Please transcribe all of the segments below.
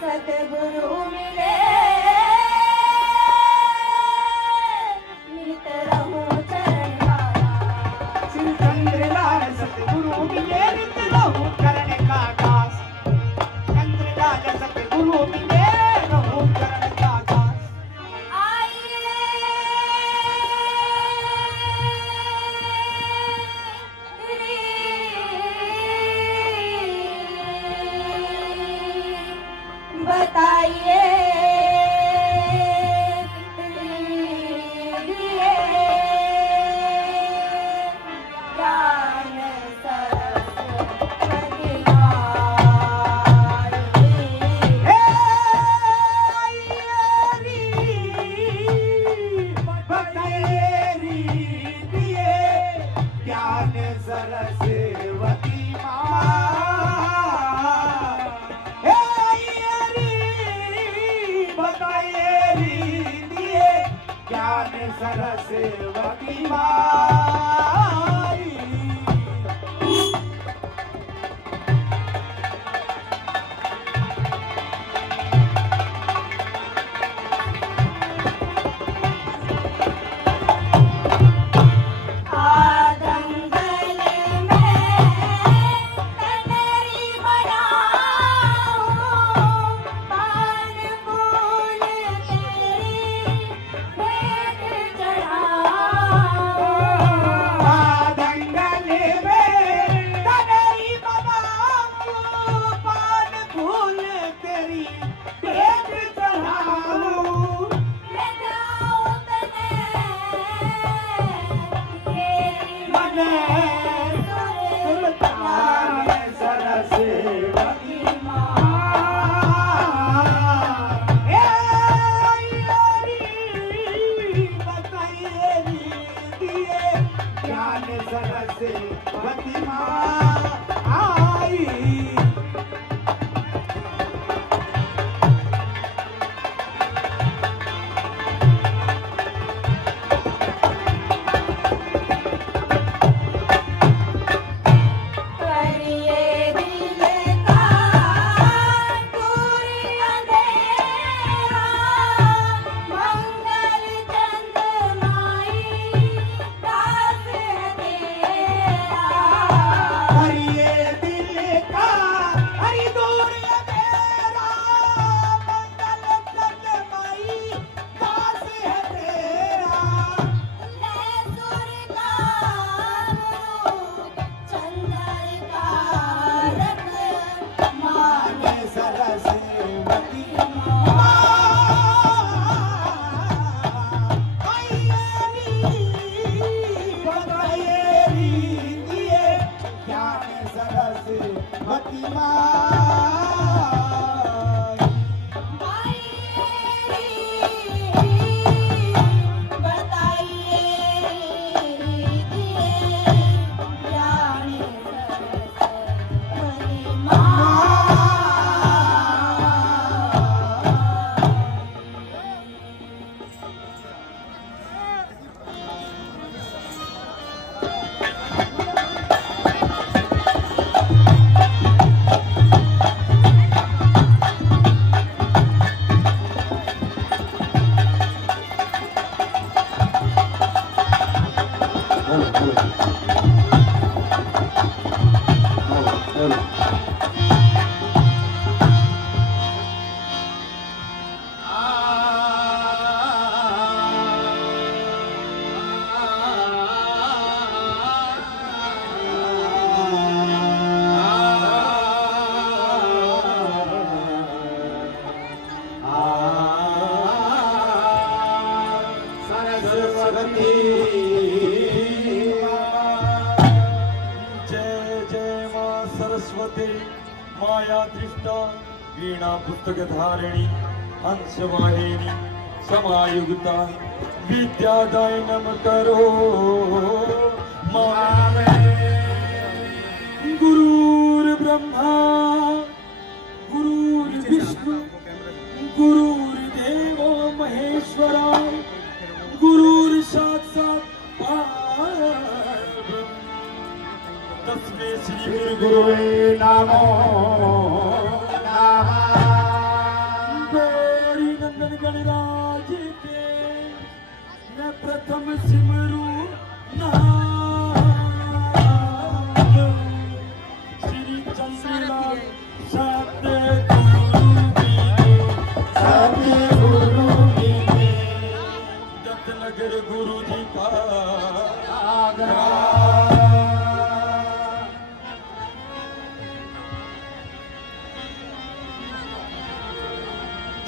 सतगुरु मिले नित रहूं चरण का श्री चंद्रलाल सतगुरु मिले नित रहूं चरण का दास। चंद्रलाल सतगुरु मिले रहूं चरण का दास। बताइए ज्ञान सरस्वती सरस्वती माई। माया दृष्टा वीणा पुस्तक धारिणी हंसवाहिनी समायुक्ता विद्यादायनम करो गुरुर्ब्रह्मा गुरुर्विष्णु गुरुर्देवो महेश्वरा गुरुर्साक्षात् परब्रह्म तस्मै श्री गुरुवे नमो।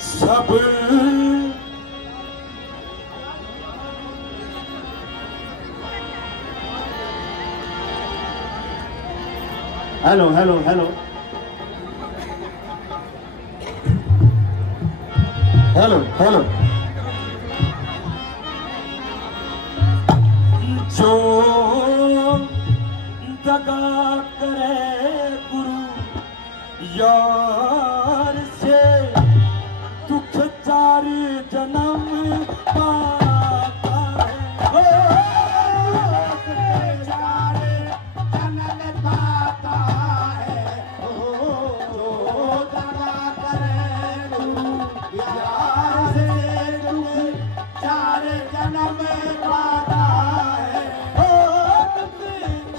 सब hello hello hello hello hello जो दगा करे गुरु यार से दुख चार जन्म पाता है। चार जन्म पाता है दगा करे गुरु यार से दुख चार जन्म पाता है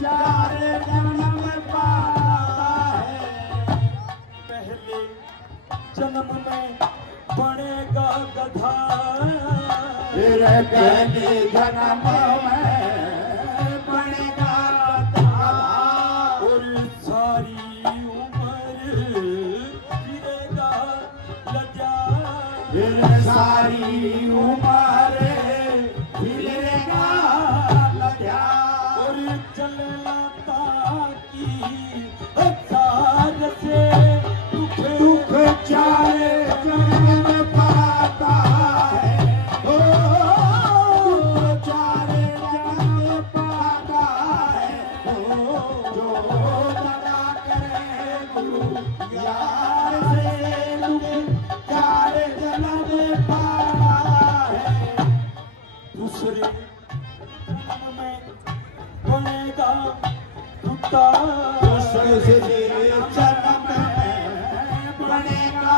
चार जन्म पाता है। पहले जन्म में बनेगा गधा फिर पहले जन्म में बनेगा गधा और सारी उम्र फिरेगा लजा। फिर सारी उम्र फिरेगा लजा और चलना ताकि हजार से दुख चार जन्म पाता है दुख चार जन्म पाता है जो दगा करे गुरु यार से दुख चार जन्म पाता है। दूसरे जन्म में बनेगा कुत्ता दूसरे जन्म में बनेगा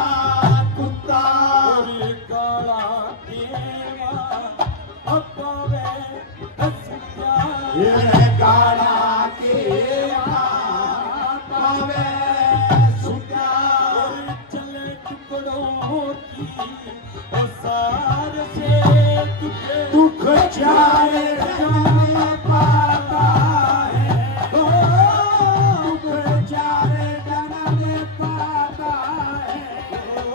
कुत्ता और काला केवा अपावे हंसिया। ये काला के पावे सुता और चले टुकड़ों की सार से दुख चार जन्म पाता है दुख चार जन्म पाता है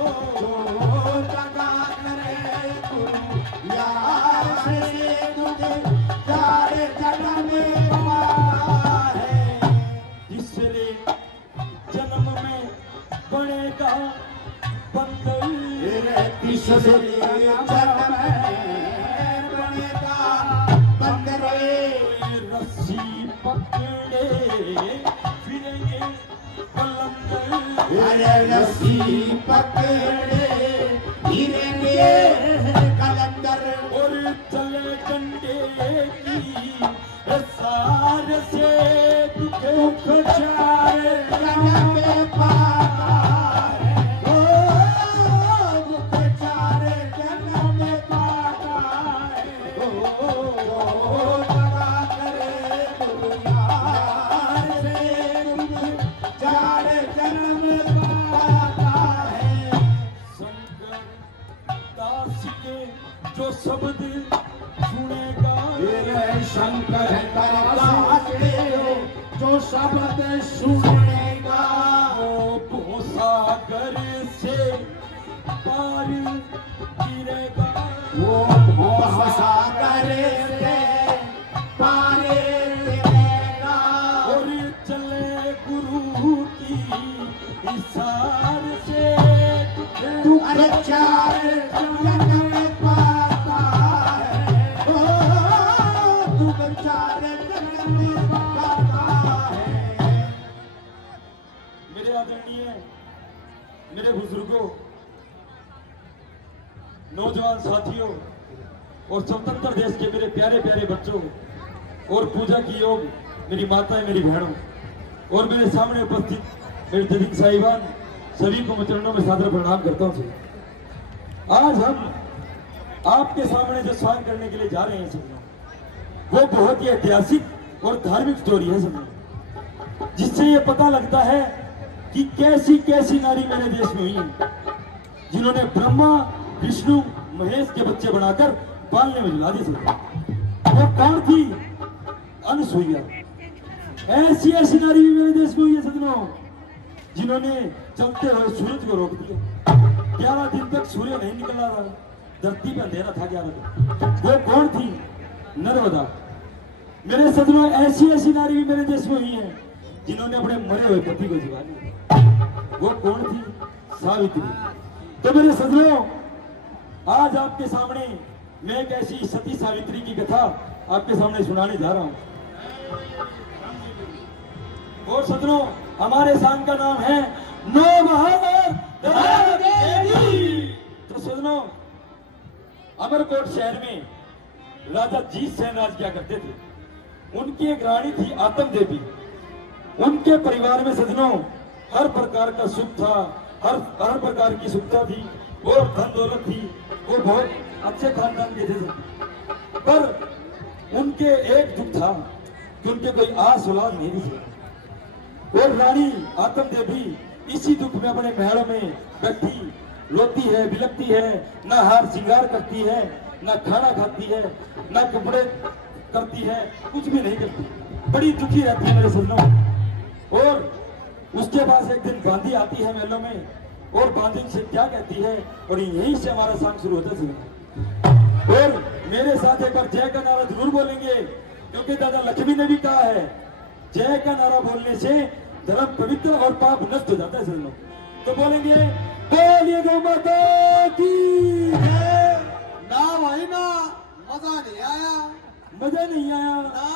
जो दगा करे गुरु यार से दुख चार जन्म पाता है। तीसरे जन्म में बनेगा बंदर तीसरे जन्म में बनेगा बंदरे रस्सी पकड़े फिरेंगे कलंदर। अरे रस्सी पकड़े फिरेंगे कलंदर और चले डंडे की सार से दुख चार जन्म पाता है दुख चार जन्म पाता है दगा करे गुरु यार से दुख चार जन्म पाता है। शंकर दास के जो शब्द सुनेगा मेरे शंकर दास जो शब्द सुनेगा वो सागर से पार गिरेगा। वो सागर से पारे गिरेगा और चले गुरु की इशार से दुख चार जन्म पाता है दुख चार जन्म पाता है। मेरे आदरणीय मेरे बुजुर्गों नौजवान साथियों और स्वतंत्र देश के मेरे प्यारे प्यारे बच्चों और पूजा की योग मेरी माताएं मेरी बहनों और मेरे सामने उपस्थित मेरे जदीद साहिबान सभी को मैं चरणों में सादर प्रणाम करता हूं। आज हम आपके सामने जो स्वागत करने के लिए जा रहे हैं सब वो बहुत ही ऐतिहासिक और धार्मिक स्टोरी है सब जिससे ये पता लगता है कि कैसी कैसी नारी मेरे देश में हुई है जिन्होंने ब्रह्मा विष्णु महेश के बच्चे बनाकर पालने में झुला दिए थे। वो कौन थी? अनसुईया। ऐसी ऐसी नारी भी मेरे देश में हुई है सज्जनों जिन्होंने चलते हुए सूरज को रोक दिया। 11 दिन तक सूर्य नहीं निकला था, धरती पे अंधेरा था 11 दिन। वो कौन थी? नर्मदा। मेरे सजनों, ऐसी ऐसी नारी भी मेरे देश में हुई है जिन्होंने अपने मरे हुए पति को जगा लिया। वो कौन थी? सावित्री। तो मेरे सजनों, आज आपके सामने मैं एक ऐसी सती सावित्री की कथा आपके सामने सुनाने जा रहा हूं। और सजनों, हमारे शाम का नाम है नौ महावर देवी। तो सजनों, अमरकोट शहर में राजा जीत सेन राज क्या करते थे। उनकी एक रानी थी आत्म देवी। उनके परिवार में सजनों हर प्रकार का सुख था, हर प्रकार की सुखता थी और धन दौलत थी। वो बहुत अच्छे खानदान के थे, पर उनके एक दुख था कि उनके कोई आस औलाद नहीं थी। और रानी आत्म देवी इसी दुख में अपने महलों में बैठी रोती है, बिलखती है, ना हार श्रृंगार करती है, ना खाना खाती है, ना कपड़े करती है, कुछ भी नहीं करती, बड़ी दुखी रहती है मेरे सजनों। और उसके पास एक दिन बांदी आती है महलों में और बांदी से क्या कहती है, और यहीं से हमारा सांग शुरू होता है। और मेरे साथ एक बार जय का नारा जरूर बोलेंगे, क्योंकि दादा लक्ष्मी ने भी कहा है जय का नारा बोलने से धर्म पवित्र और पाप नष्ट हो जाता है सजनों। तो बोलेंगे बोलिए गौ माता की जय। ना भाई ना, मजा नहीं आया। मजा नहीं आया? ना,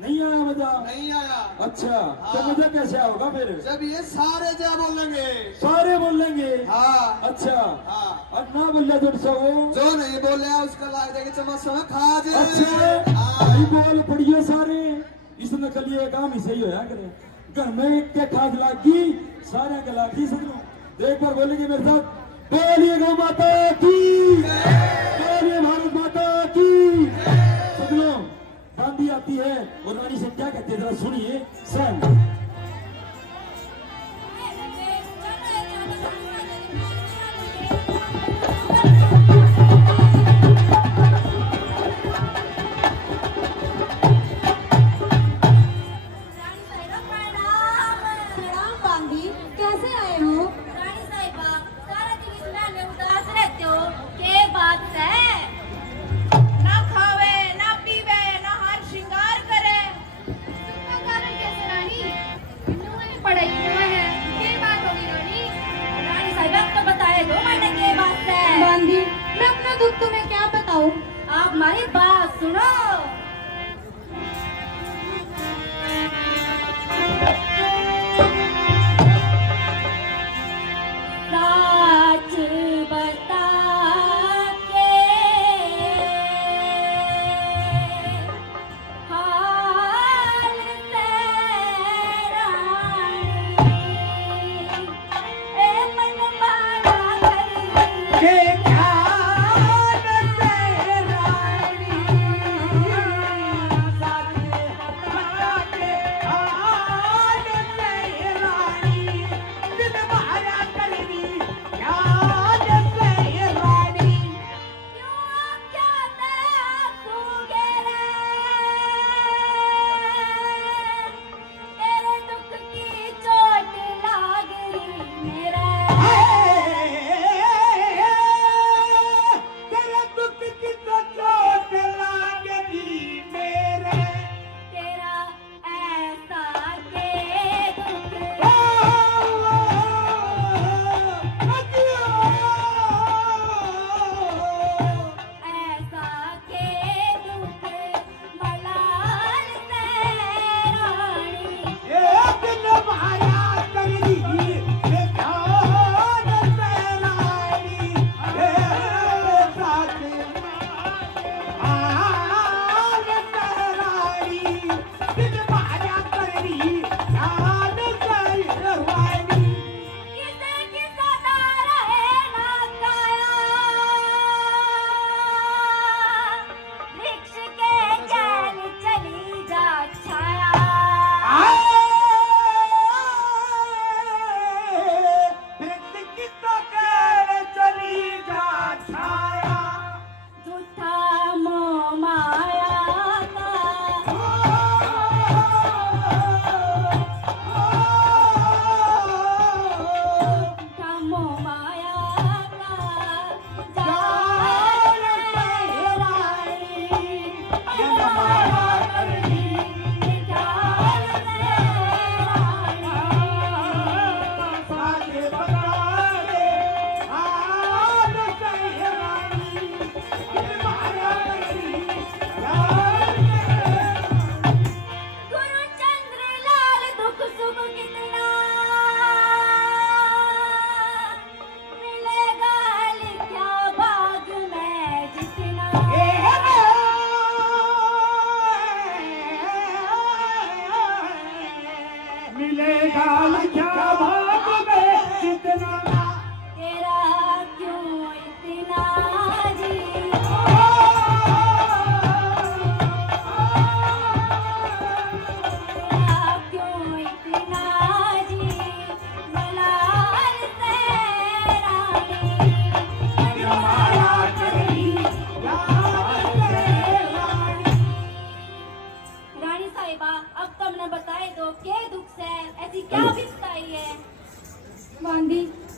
नहीं आया मजा? नहीं आया। अच्छा, तो मजा कैसे होगा फिर? जब ये सारे जय बोलेंगे। सारे बोलेंगे? हाँ। अच्छा। हाँ। और ना बोले तो जो नहीं बोले उसका लाग जाएगी चम्मच में खा जाए। अच्छा, भाई बोल पड़िए सारे। इस नकलिए काम ही सही होया करे। घर में एक के खाद लागी, सारे के लागी सजनों। तो एक बार बोलेंगे मेरे साथ, बोलिए गौ माता की, बोलिए भारत माता की। सजनों, बांदी आती है और रानी से क्या कहते हैं जरा सुनिए। सन तुम्हें क्या बताऊं? आप हमारी बात सुनो। सच बता के हाल से रानी ए मन मारा कर के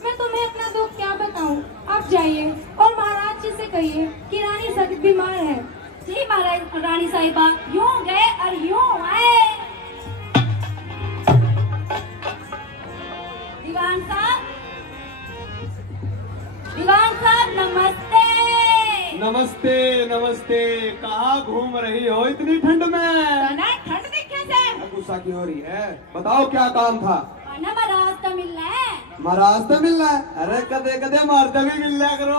मैं तुम्हें अपना दुख क्या बताऊं। आप जाइए और महाराज जी से कहिए कि रानी सख्त बीमार है। जी महाराज रानी साहिबा यूं गए और यूं आए। दीवान साहब नमस्ते। नमस्ते नमस्ते। कहाँ घूम रही हो इतनी ठंड में? ठंड दिखे से गुस्सा क्यों हो रही है? बताओ क्या काम था? खाना महाराज का मिल रहा है। महाराज तो मिल रहा है? अरे कदे कदे मारता भी मिल लिया करो।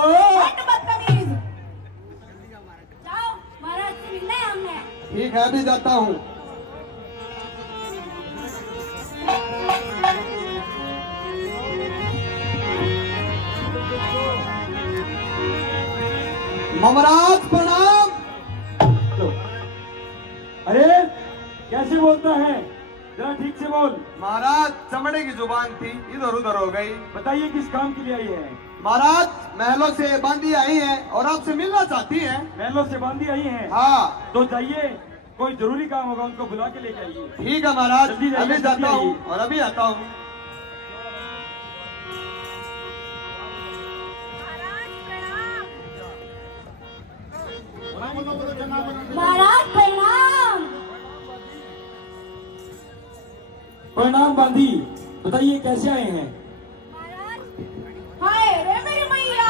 बदतमीज। जाओ महाराज से मिलना है हमने। ठीक है अभी जाता हूँ। महाराज प्रणाम। अरे कैसे बोलता है, जरा ठीक से बोल। महाराज चमड़े की जुबान थी, इधर उधर हो गई। बताइए किस काम के लिए आई है? महाराज महलों से बांधी आई है और आपसे मिलना चाहती है। महलों से बांधी आई हैं? हाँ। तो जाइए, कोई जरूरी काम होगा उनको बुला के लेके आइए। ठीक है महाराज, जल्दी जाइए, अभी जाता जल्दी हूँ आइए। और अभी आता हूँ। महाराज प्रणाम। प्रणाम बांधी, बताइए कैसे आए हैं? हाय रे मेरी मैया।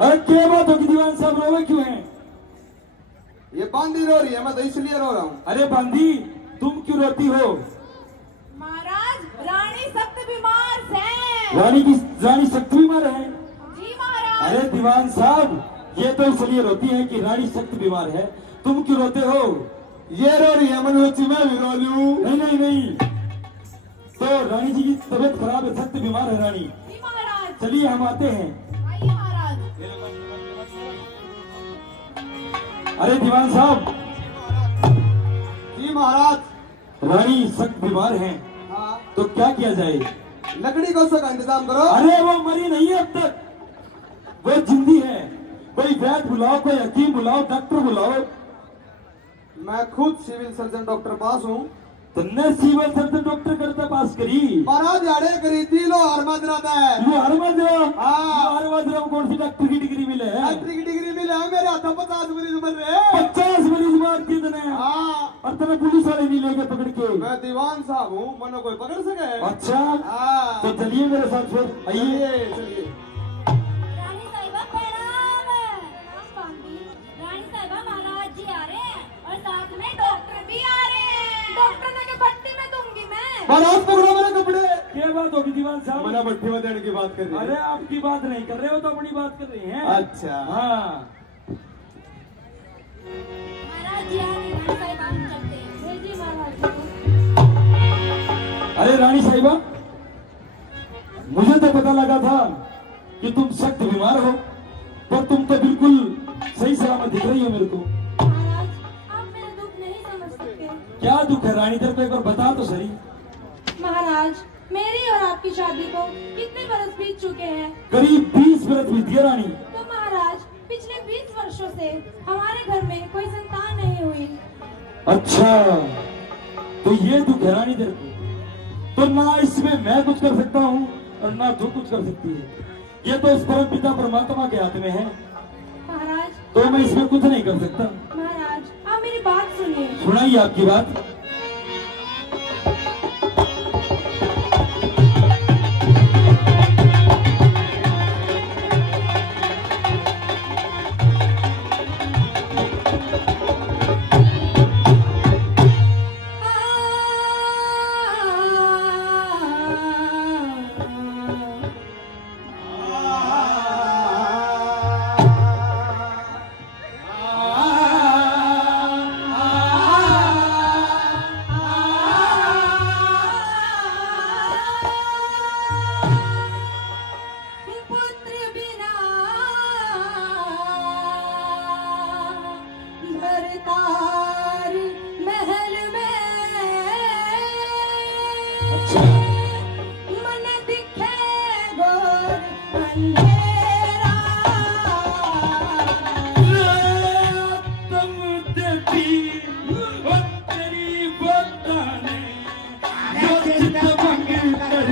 अरे क्या बात होगी दीवान साहब, रोवे क्यों हैं? ये बांधी रो रही है, मैं तो इसलिए रो रहा हूँ। अरे बांधी तुम क्यों रोती हो? महाराज रानी सख्त बीमार है। रानी सख्त बीमार है? जी महाराज। अरे दीवान साहब ये तो इसलिए रोती है कि रानी सख्त बीमार है, तुम क्यों रोते हो? ये रो रही है, मैं भी रो लूं। नहीं नहीं नहीं, तो रानी जी की तबीयत खराब है, सख्त बीमार है रानी। जी महाराज। चलिए हम आते हैं। आइए महाराज। अरे दीवान साहब। जी महाराज। रानी सख्त बीमार है, हाँ। तो क्या किया जाए? लकड़ी कोसों का इंतजाम करो। अरे वो मरी नहीं है अब तक, वो जिंदी है। कोई वैद्य बुलाओ, कोई हकीम बुलाओ, डॉक्टर बुलाओ। मैं खुद सिविल सर्जन डॉक्टर पास हूँ। तुमने सिविल सर्जन डॉक्टर करता पास करी? महाराज यारे करी थी लो हरमद रहता है। ये हरमदराव? हाँ। हरमदराव कौन सी डॉक्टर की डिग्री मिले है? डॉक्टर की डिग्री मिला है, मेरे हाथों 50 मरीज मर रहे। 50 मरीज मार दिए तूने? हाँ। और तुम्हें पुलिस वाले नहीं लेके पकड़ के? मैं दीवान साहब हूँ, मनो कोई पकड़ सके? अच्छा। हाँ। तो चलिए मेरे साथ फिर, आइए। चलिए। रानी साहिबा प्रणाम। प्रणाम बांधी। रानी साहिबा महाराज जी आ रहे हैं और साथ में डॉक्टर भी आ रहे हैं। डॉक्टर ने के भट्टी में दूंगी मैं। महाराज पकड़ो मेरे कपड़े। क्या बात होगी दीवान साहब? मना भट्टी में देने की बात कर रही है। अरे आपकी बात नहीं कर रहे हो तो अपनी बात कर रही हैं। अच्छा। हाँ। महाराज जी आ रहे हैं। रानी साहिबा हम चलते हैं। जी महाराज जी। अरे रानी साहिबा, मुझे तो पता लगा था कि तुम सख्त बीमार हो, पर तुम तो बिल्कुल सही सलामत दिख रही हो मेरे को। महाराज आप मेरा दुख नहीं समझ सकते। क्या दुख है रानी, तेरे को एक बार बता तो सही। महाराज मेरी और आपकी शादी को कितने बरस बीत चुके हैं। करीब 20 बरस बीत गए रानी। तो महाराज पिछले 20 वर्षों से हमारे घर में कोई संतान नहीं हुई। अच्छा, तो ये दुख है रानी तेरे को? तो ना इसमें मैं कुछ कर सकता हूँ और ना तू कुछ कर सकती है। ये तो उस परम पिता परमात्मा के हाथ में है, महाराज तो मैं इसमें कुछ नहीं कर सकता। महाराज आप मेरी बात सुनिए। सुनाइए आपकी बात। पुत्र बिना भरतार महल में अच्छा। मन दिखे घोर अंधेरा। तुम देती और तेरी बताने जो चित मंग कर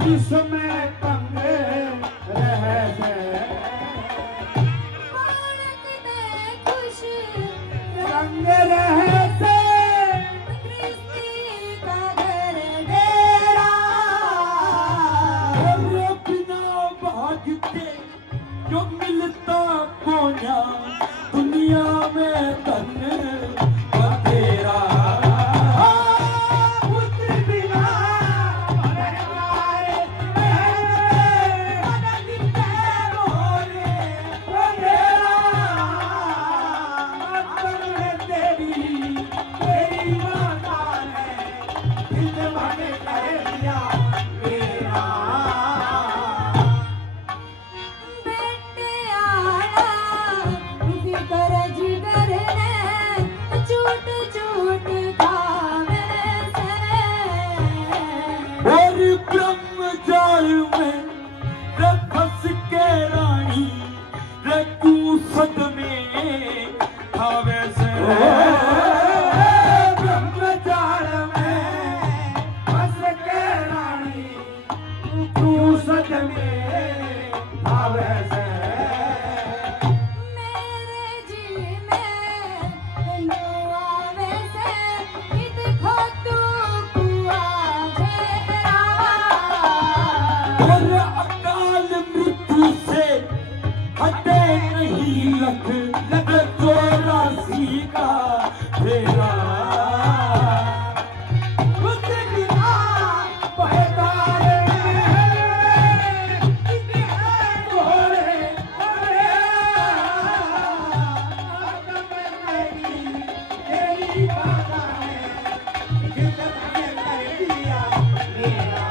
इसमें तंग रहते खुश रंग रहते का घर डेरा और बिना भागते जो मिलता कोना दुनिया में धन बतेरा बेटे आना फिकर जिगर ने चूट चूट खावे से और ब्रह्म जाल में रे फंस के रानी रे कूसत में खावे से ब्रह्मचार में फंस के रानी तू सच में आवे से मेरे जी में आवे से इत खोतू कुआ घेरा और अकाल मृत्यु से हटे नहीं लख लग 84 का फेरा उसके बिना बहतारे घोड़े तेरी बाधा है जितना कर दिया मेरा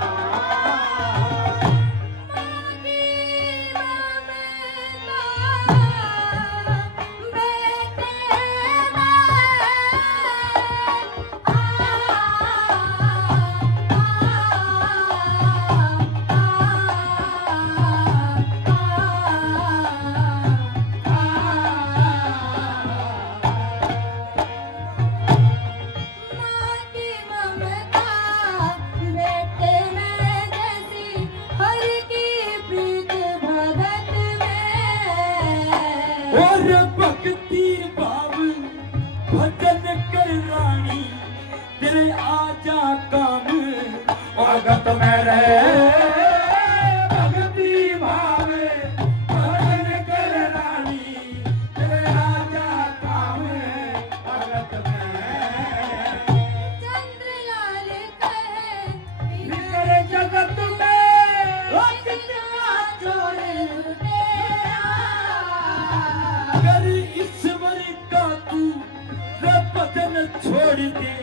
और भक्ति भाव भजन कर रानी तेरे आजा काम स्वागत में रहे भक्ति भाव भजन कर रानी तेरे राजा काम भगत में चंद्रलाल कहे निकले जगत में चोर लुटेरा अगर ईश्वर का तू रे भजन छोड़ दे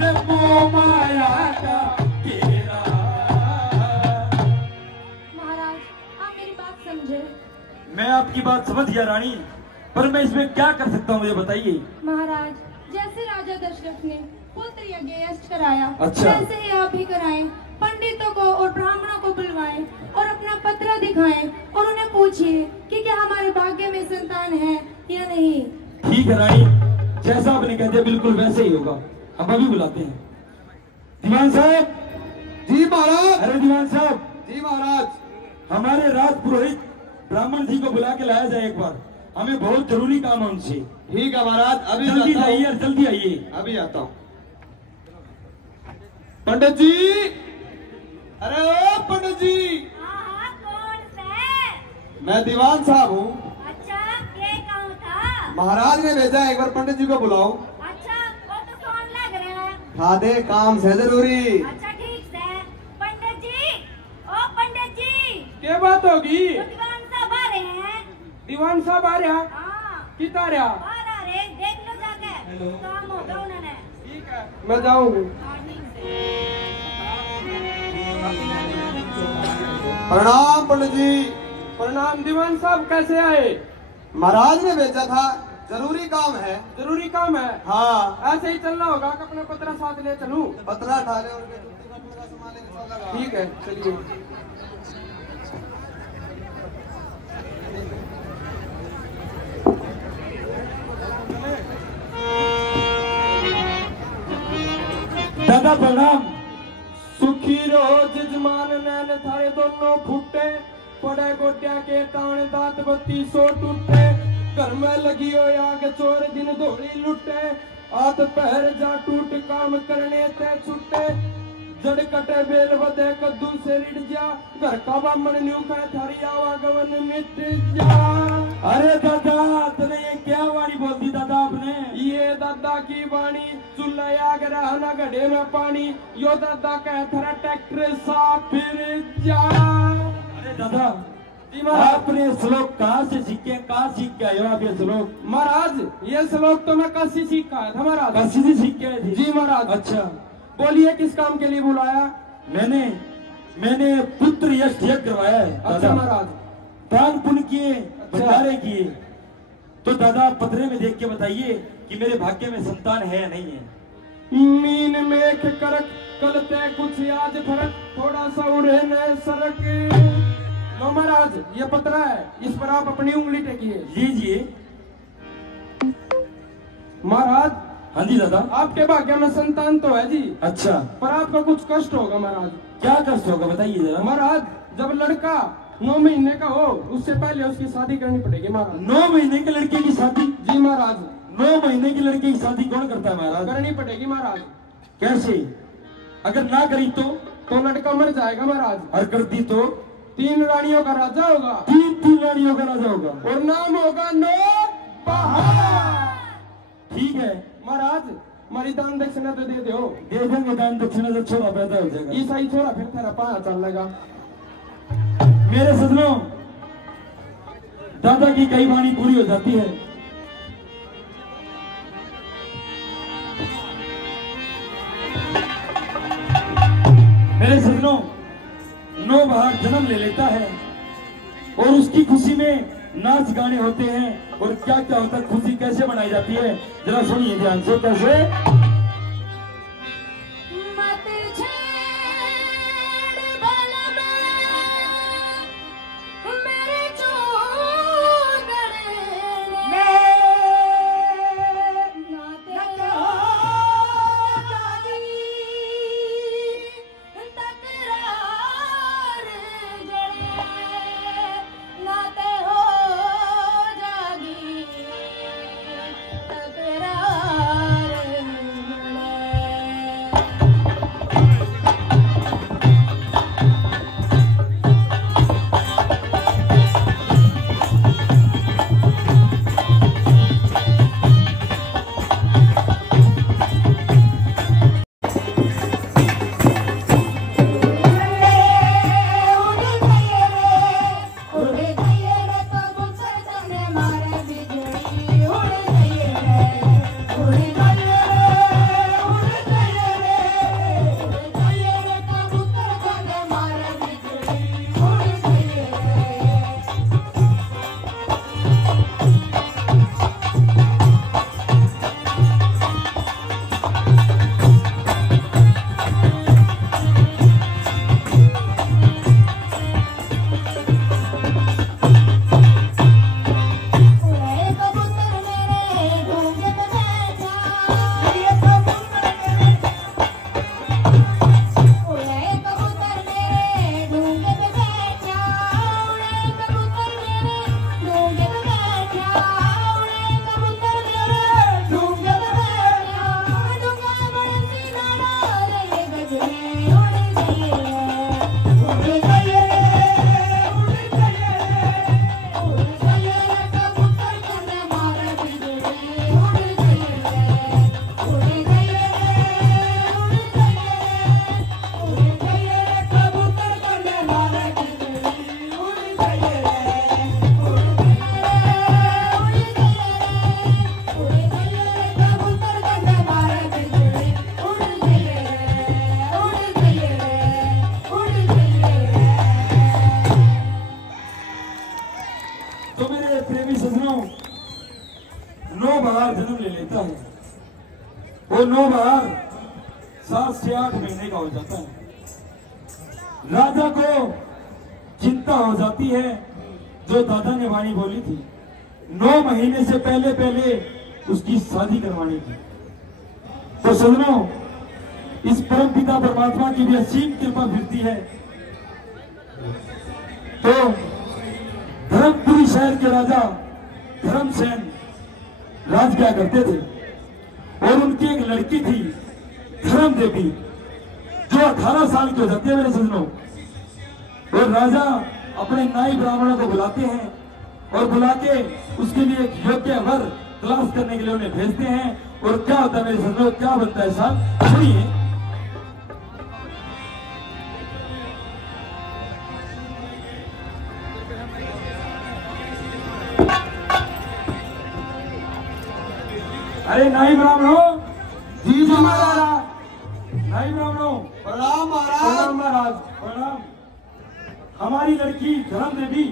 रे मोह माया का घेरा महाराज आप मेरी बात समझे। मैं आपकी बात समझ गया रानी पर मैं इसमें क्या कर सकता हूँ मुझे बताइए महाराज जैसे राजा दशरथ ने पुत्र यज्ञ कराया अच्छा। वैसे ही आप भी कराएं, पंडितों को और ब्राह्मणों को बुलवाएं और अपना पत्र दिखाएं और उन्हें पूछिए कि क्या हमारे भाग्य में संतान है या नहीं। ठीक है रानी जैसा आपने कह दिया बिल्कुल वैसे ही होगा हम अभी बुलाते हैं दीवान साहब। जी महाराज अरे दीवान साहब जी महाराज हमारे राज पुरोहित ब्राह्मण जी को बुला के लाया जाए एक बार हमें बहुत जरूरी काम है उनसे। ठीक है महाराज अभी जल्दी जाता जाइए हूँ और जल्दी आइए। अभी आता हूँ पंडित जी अरे ओ पंडित जी हाँ कौन से? मैं दीवान साहब हूँ अच्छा के काम था? महाराज ने भेजा है, एक बार पंडित जी को बुलाओ अच्छा वो तो कौन लग रहा है? खादे काम से जरूरी अच्छा ठीक से पंडित जी ओ पंडित जी क्या बात होगी? तो दीवान साहब आ रहे हैं। दीवान साहब आ रहा हाँ कितना आ रहा? बाहर आ रहे देख लो जाके काम होगा उन्होंने। ठीक है मैं जाऊंगी। हाँ, ठीक से। प्रणाम पंडित जी प्रणाम दीवान साहब कैसे आए? महाराज ने भेजा था जरूरी काम है। जरूरी काम है? हाँ ऐसे ही चलना होगा कि अपना पत्रा साथ ले चलूं? पतला उठा ले और जूती का पूरा सामान लेके चल लगा। ठीक है चलिए। दादा प्रणाम सुख दुखी रोज जमान नैन थारे दोनों फूटे पड़े गोटिया के तान दांत बत्ती सो टूटे घर में लगी हो आग चोर दिन धोड़ी लुटे हाथ पैर जा टूट काम करने ते छुटे जड़ कटे बेल बदे कद्दू से रिड़ जा घर का बामण न्यू का थारी आवागमन मिट जा। अरे दादा तने ये क्या वाणी बोल दी दादा आपने? ये दादा की वाणी चूल्हा आग रहा ना गड्ढे में पानी यो दादा का थारा ट्रैक्टर साफ फिर जा। अरे दादा आपने श्लोक कहाँ से सीखे, कहाँ सीख के आए हो आप ये श्लोक? महाराज ये श्लोक तो मैं काशी सीखा था महाराज। काशी से सीख के आए थे? जी महाराज। अच्छा बोलिए किस काम के लिए बुलाया? मैंने पुत्र यश यज्ञ करवाया है। अच्छा महाराज। दान पुण्य किए, भंडारे किए, तो दादा पत्रे में देख के बताइए कि मेरे भाग्य में संतान है या नहीं है। मीन मेघ करक कल तय कुछ आज फरक थोड़ा सा उड़े न सरक। लो महाराज ये पत्रा है, इस पर आप अपनी उंगली टेकिए। लीजिए महाराज। हाँ जी दादा। आपके भाग्य में संतान तो है जी। अच्छा पर आपका कुछ कष्ट होगा महाराज। क्या कष्ट होगा बताइए जरा। महाराज जब लड़का 9 महीने का हो उससे पहले उसकी शादी करनी पड़ेगी महाराज। 9 महीने के लड़के की शादी? जी महाराज। 9 महीने की लड़के की शादी कौन करता है महाराज? करनी पड़ेगी महाराज। कैसे? अगर ना करी तो लड़का मर जाएगा महाराज। और कर दी तो 3 रानियों का राजा होगा। 3 रानियों का राजा होगा और नाम होगा नौबहार। ठीक है महाराज हमारी दान दक्षिणा तो दे दो। दे देंगे दान दक्षिणा, जब छोरा पैदा हो जाएगा। ईसाई छोरा फिर तेरा पाया चल लगा। मेरे सजनों दादा की कई वाणी पूरी हो जाती है। मेरे सजनों नौबहार जन्म ले लेता है और उसकी खुशी में नाच गाने होते हैं और क्या क्या होता है, खुशी कैसे मनाई जाती है जरा सुनिए ध्यान से। कैसे? नौबहार जन्म ले लेता है। वो नौबहार 7 से 8 महीने का हो जाता है। राजा को चिंता हो जाती है जो दादा ने वाणी बोली थी 9 महीने से पहले उसकी शादी करवानी थी। तो सजनों इस परम पिता परमात्मा की भी असीम कृपा फिरती है। तो धर्मपुरी शहर के राजा धर्मसेन राज क्या करते थे और उनकी एक लड़की थी धर्म देवी, जो 18 साल की हो जाती है मेरे सजनों। और राजा अपने नाई ब्राह्मणों को बुलाते हैं और बुला के उसके लिए एक योग्य वर तलाश करने के लिए उन्हें भेजते हैं। और क्या होता है मेरे सजनों, क्या बनता है साहब, सुनिए। अरे नाई ब्राह्मणों, जी जी महाराज। नाई ब्राह्मणों, प्रणाम महाराज। प्रणाम महाराज, प्रणाम। हमारी लड़की धर्म देवी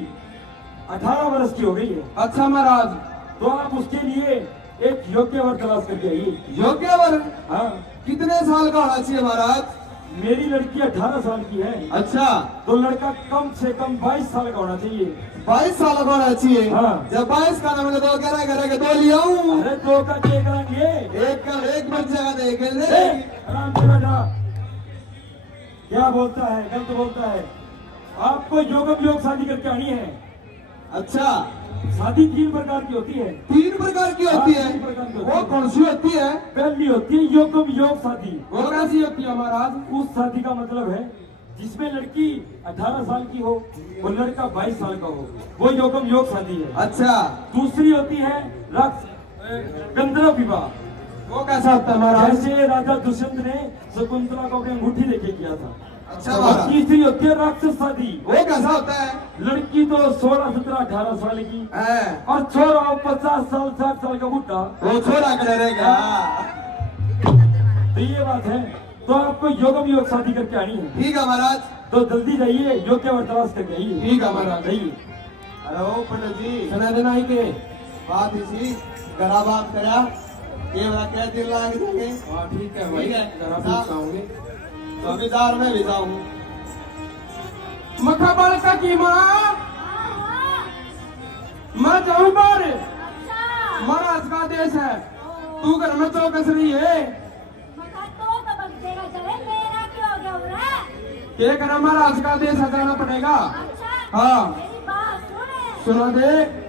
18 वर्ष की हो गई है, अच्छा महाराज। तो आप उसके लिए एक योग्य वर तलाश करके आइए। योग्य वर हाँ, कितने साल का होना चाहिए महाराज? मेरी लड़की 18 साल की है, अच्छा, तो लड़का कम से कम 22 साल का होना चाहिए। 22 साल का होना चाहिए। हाँ। जब 22 का ना मिले तो कह रहे कि 2 ले आऊं। अरे 2 का क्या कराएंगे? एक का एक बच्चे का देख ले। आराम से बैठा। क्या बोलता है, गलत बोलता है। आपको योगम योग शादी करके आनी है। अच्छा, शादी 3 प्रकार की होती है। 3 प्रकार की होती है। 3 प्रकार की होती वो है। कौन सी होती है? पहली होती है योगम योग शादी। वो कैसी होती है महाराज? उस शादी का मतलब है जिसमें लड़की 18 साल की हो और लड़का 22 साल का हो, वो योगम योग शादी है। अच्छा, दूसरी होती है गंधर्व विवाह। वो कैसा होता है महाराज? जैसे राजा दुष्यंत ने शकुंतला को अपनी अंगूठी देके किया था। अच्छा और महाराज। तीसरी होती है राक्षस शादी। वो कैसा होता है? लड़की तो 16, 17, 18 साल की है। और छोरा 50 साल 60 साल का बुढ़ा। वो छोरा कर रहेगा। तो ये बात है, तो आपको योगम योग शादी करके आनी है। ठीक है महाराज। तो जल्दी जाइए, योग्य वर तलाश करके आइए। ठीक है महाराज। जाइए। हेलो पंडित जी, सुना देना ही के बात इसी गरा बात करा ये वाला क्या दिन लाग जाएंगे। हाँ ठीक है भाई, ठीक है। जरा पूछाऊंगे। जमींदार में भी जाऊँ। मक्खा बालका की माँ, हाँ, मैं जाऊँ बाहर। अच्छा। महाराज का देश है, तू घर में चौकस रही है। मका तो बगदेगा चले, मेरा क्यों हो गया उरा? क्या करा, महाराज का देश है, जाना पड़ेगा। अच्छा। हाँ। मेरी बात सुने। सुना दे।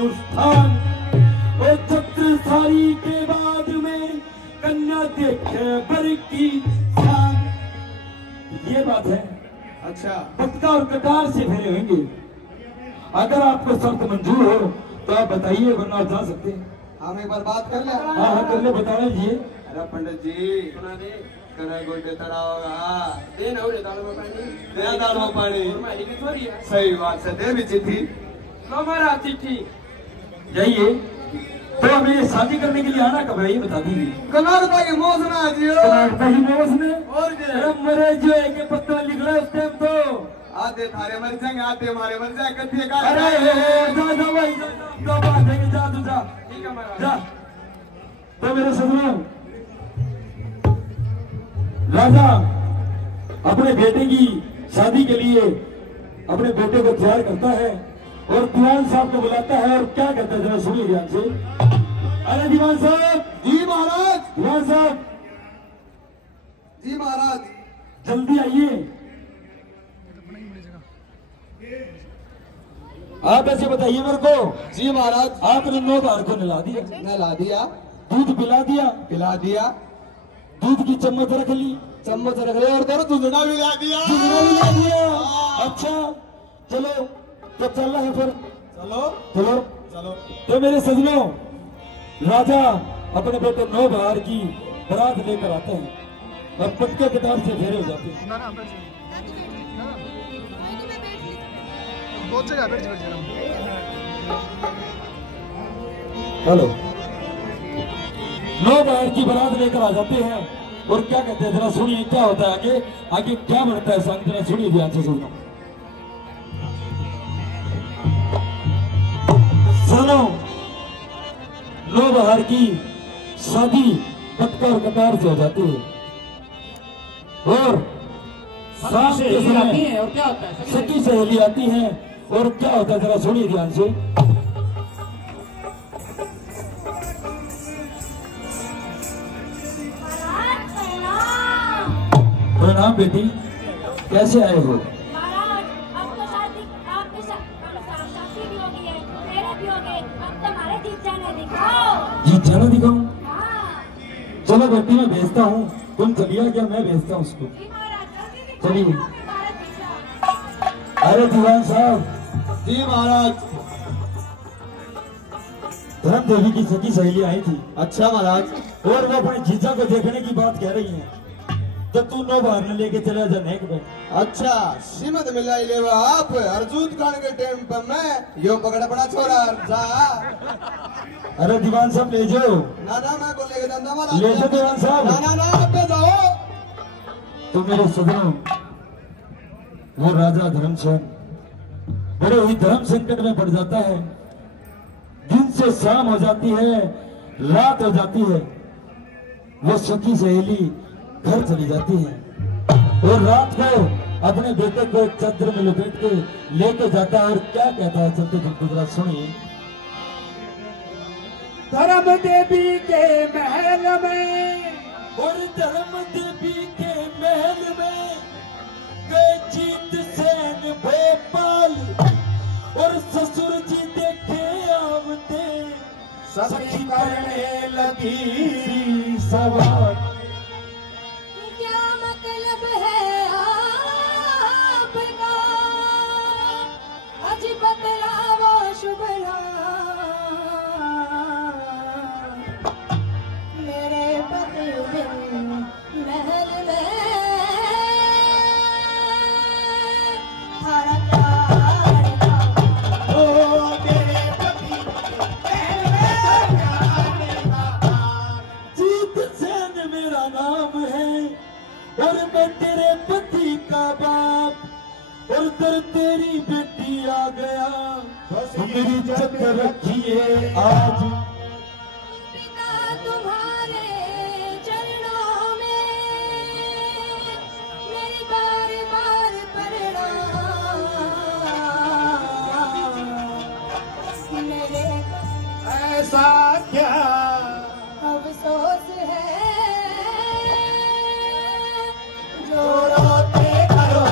हिंदुस्तान। और छत्रसाली के बाद में कन्या देखे बर की शान। ये बात है। अच्छा पटका और कटार से फेरे होंगे। अगर आपको शर्त मंजूर हो तो आप बताइए, वरना आप जा सकते हैं। हम एक बार बात कर ले। हाँ कर ले, बता दीजिए। अरे पंडित जी सुना दे करे कोई देता होगा दे ना उड़े दाल में पानी दे दाल में पानी हमारी की चोरी है। सही बात से दे भी चिट्ठी हमारा चिट्ठी। जाइए। तो हमें ये शादी करने के लिए आना कब है ये बता दीजिए। कर्नाटक की मौसम आ जियो कर्नाटक ही में उसने और क्या? अरे मरे जो है के पत्ता लिख रहा है उस टाइम तो। आते थारे मर जाएंगे आते हमारे मर जाए कत्ती का। अरे जा भाई जा बात है, जा तू जा। ठीक है महाराज। जा। तो मेरे सजनों, राजा अपने बेटे की शादी के लिए अपने बेटे को तैयार करता है और दीवान साहब को बुलाता है और क्या कहता है जरा सुनिए ध्यान से। अरे दीवान साहब। जी महाराज। दीवान साहब जी महाराज। जल्दी आइए। आप ऐसे बताइए मेरे को। जी महाराज। आपने 9 बार को नहला दिया, नहला दिया दूध पिला दिया दूध की चम्मच रख ली, चम्मच रख ले और दोनों दूधना भी ला दिया। दूधना भी ला दिया। अच्छा चलो तो चल रहा है फिर। चलो चलो चलो। तो मेरे सजनों, राजा अपने बेटे 9 बार की बारात लेकर आते हैं और पटके कतार से फेरे हो जाते हैं। हेलो। 9 बार की बारात लेकर आ जाते हैं और क्या कहते हैं जरा सुनिए क्या होता है आगे। आगे क्या बढ़ता है संग, जरा सुनिए ध्यान से सुनो। सुनो, 9 बार की शादी पटका और कतार से हो जाती है और साथ सहेली आती है। और क्या होता है? सखी सहेली आती है और क्या होता है जरा सुनिए ध्यान से। प्रणाम बेटी, कैसे आए हो? महाराज अब तो शादी आपकी शादी भी होगी है, मेरे भी हो गए, अब तो हमारे जीत जाने दिखाओ। जी जाना दिखाऊं? हाँ चलो बेटी मैं भेजता हूँ, तुम चलिए क्या मैं भेजता हूँ उसको। जी महाराज जल्दी दिखाओ। चलिए। हमारा जीत जाओ। अरे दीवान साहब। जी महाराज। धर्म देवी की सखी सहेली आई थी अच्छा महाराज। और वो अपने जीजा को देखने की बात कह रही है, तो तू 9 बार ने लेके चला जा नेक पे। अच्छा सीमत मिलाई ले आप अर्जुन खान के टाइम पर मैं यो पकड़ा पड़ा छोरा जा। अरे दीवान साहब ले जाओ। ना ना मैं को लेके जाऊंगा महाराज। ले जाओ दीवान साहब। ना ना ना अब जाओ। तो मेरे सजनों, वो राजा धर्मसेन बड़े ही धर्म संकट में पड़ जाता है। दिन से शाम हो जाती है, रात हो जाती है, वो सखी सहेली घर चली जाती है और रात को अपने बेटे को चादर में लपेट के लेके जाता है और क्या कहता है चलते चलते जरा सुनिए। धर्म देवी के महल में और धर्म देवी के महल में गए जीत सेन भोपाल और ससुर जी देखे आवते सखी करने लगी सवाल। क्या मतलब है आपका, अज बतलावो शुभ मेरे पति बिन महल में थारा प्यार का। ओ मेरे पति जीत सेन मेरा नाम है और मैं तेरे पति का बाप और दर तेरी बेटी आ गया, मेरी इज्जत रखिए आज। पिता तुम्हारे चरणों में मेरी बार बार प्रणाम। मेरे ऐसा क्या अफसोस है जो रोते करो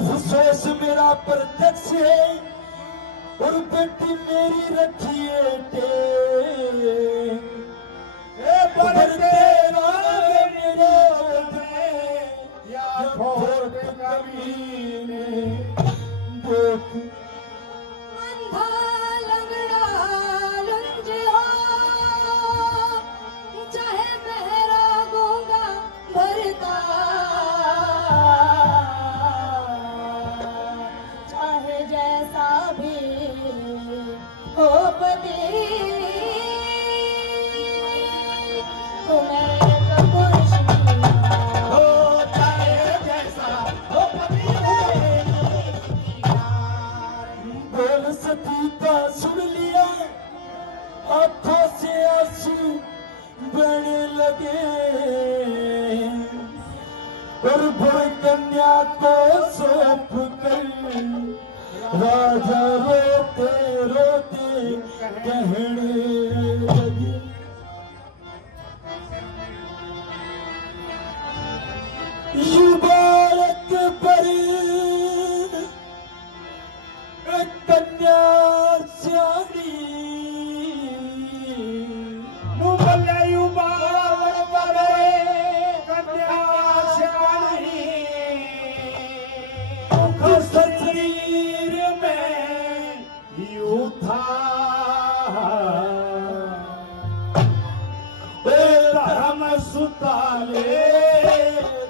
विश्वास मेरा प्रत्यक्ष है और बेटी मेरी रखिए बढ़ते या ठोक कमीने देख अंधा लंगड़ा लंजला चाहे बहरा गूंगा भरता चाहे जैसा भी हो पति तुम्हें पुरुष हो चाहे जैसा हो पति बोल सती का सुन लिया आंखों से आंसू बहने लगे और भर कन्या को सौंप कर राजा रोते रोते कहने लगे युवारत पर कन्या श्याणी मुबले युबार करे कन्या श्याणी मुख शरीर में यूं था धर्म सुताले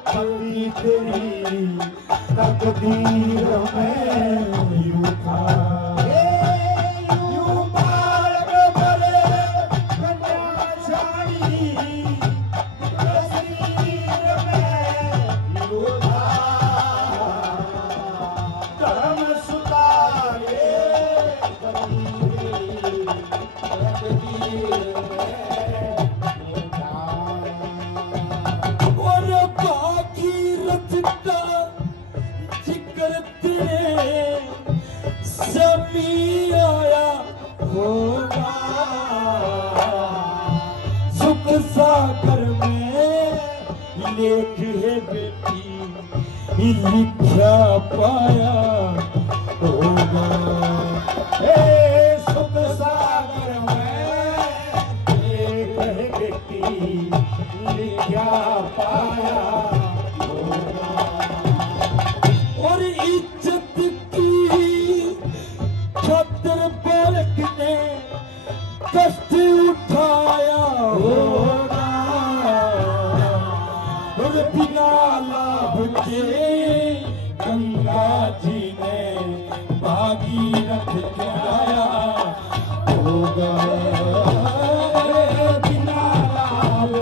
पति तेरी तकदीर में यूं था सागर में लेख है बेटी लिखा पाया होगा सुख सागर में लेख है बेटी लिखा पाया होगा और इज्जत की खातिर बालक ने कष्ट उठाया होगा और बिना लाभ के गंगा जी ने भागीरथ गिराया होगा बिना लाभ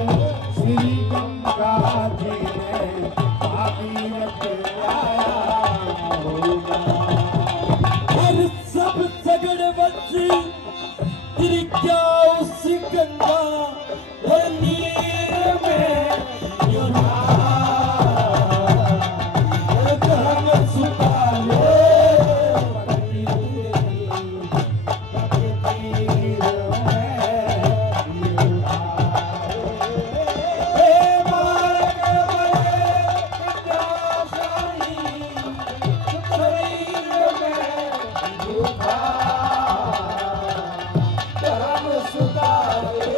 श्री गंगा जी ने भागीरथ गिराया होगा और सब सगड़वंशी तेरी क्या उस गंगा और नीर में युद्धा और धर्म सुताले तकदीर में युद्धा मार्ग बने कन्या श्याणी शरीर में युद्धा धर्म सुतारे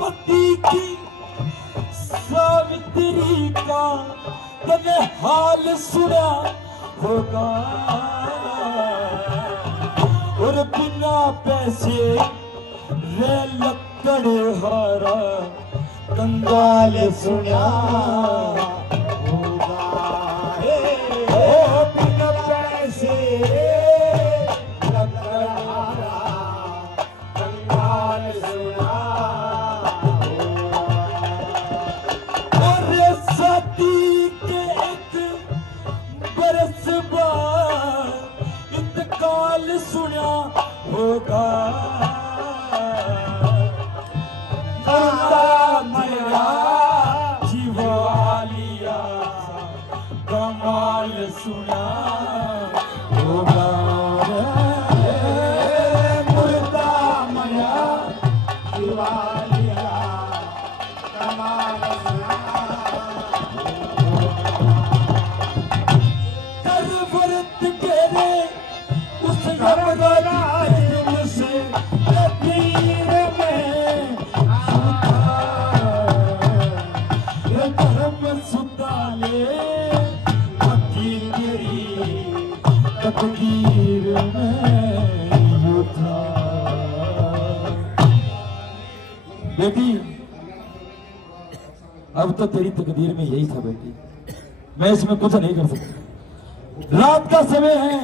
पति की सावित्री का तने हाल सुना होगा और बिना पैसे रे लक्कड़ हारा कंगाल सुना होगा ओ बिना पैसे लकड़हारा कंगाल सुना और सती के एक बरस बाद इंतकाल सुना होगा मेरा जीवालिया कमाल सुना होगा मुर्दा मया बेटी अब तो तेरी तकदीर में यही था बेटी, मैं इसमें कुछ नहीं कर सकता। रात का समय है,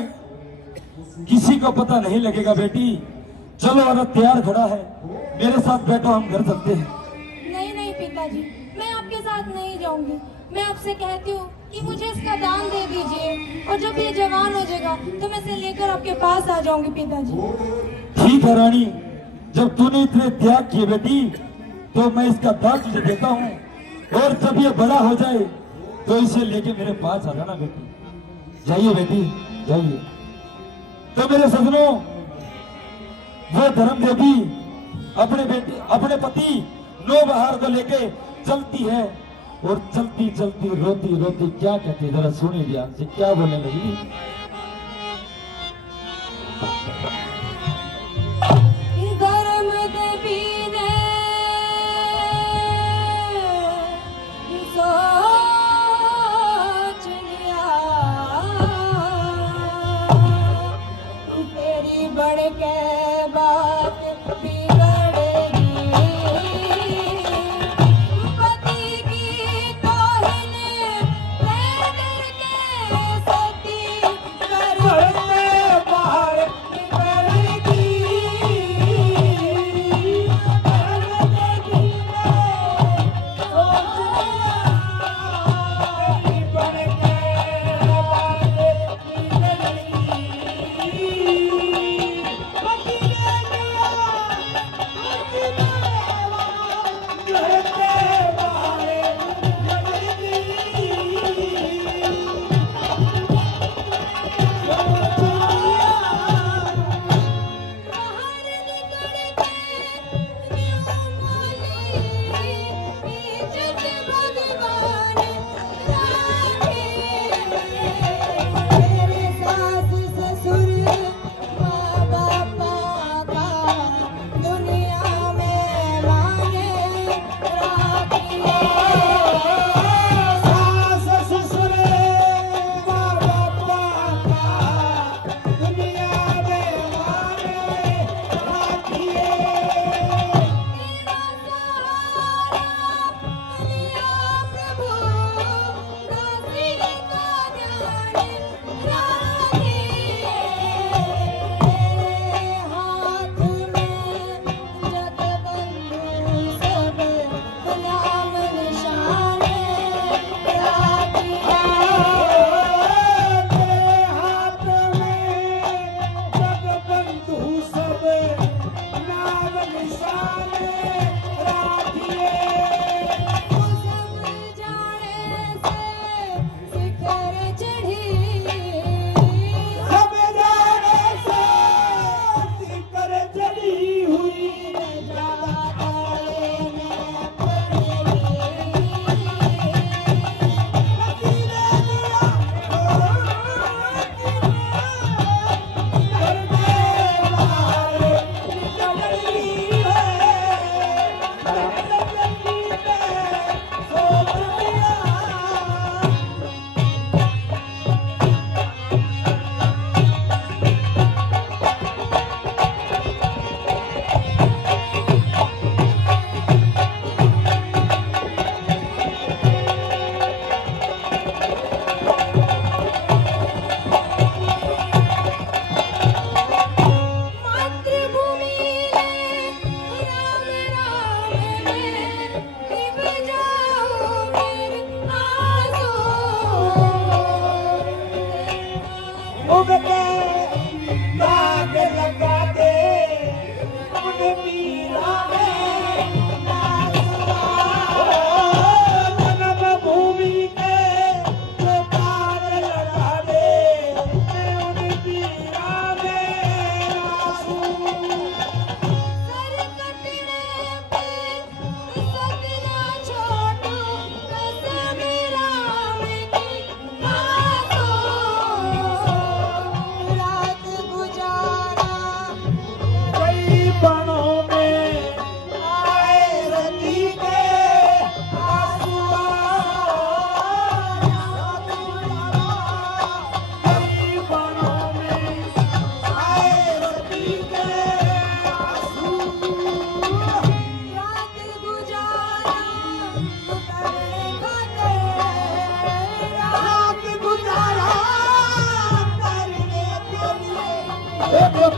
किसी को पता नहीं लगेगा बेटी। चलो अगर तैयार खड़ा है, मेरे साथ बैठो, हम घर चलते हैं। नहीं नहीं पिताजी, मैं आपके साथ नहीं जाऊंगी। मैं आपसे कहती हूँ कि मुझे इसका दान दे दीजिए, और जब ये जवान हो जाएगा तो मैं इसे लेकर आपके पास आ जाऊंगी पिताजी। ठीक है रानी, जब तूने इतने त्याग किए बेटी, तो मैं इसका दान तुझे देता हूँ, और जब ये बड़ा हो जाए तो इसे लेके मेरे पास आ जाना बेटी। जाइए बेटी, जाइए। तो मेरे सजनों, वो धर्म देवी अपने बेटे, अपने पति नौबहार को लेके चलती है, और चलती चलती रोती रोती क्या कहती है, जरा सुनिए ध्यान से क्या बोलने लगी। धर्म देवी ने सोच लिया, तेरी बढ़ के बात बिगड़ेगी, पति की तौहीन कह करके सती करते बाहर निकलेगी।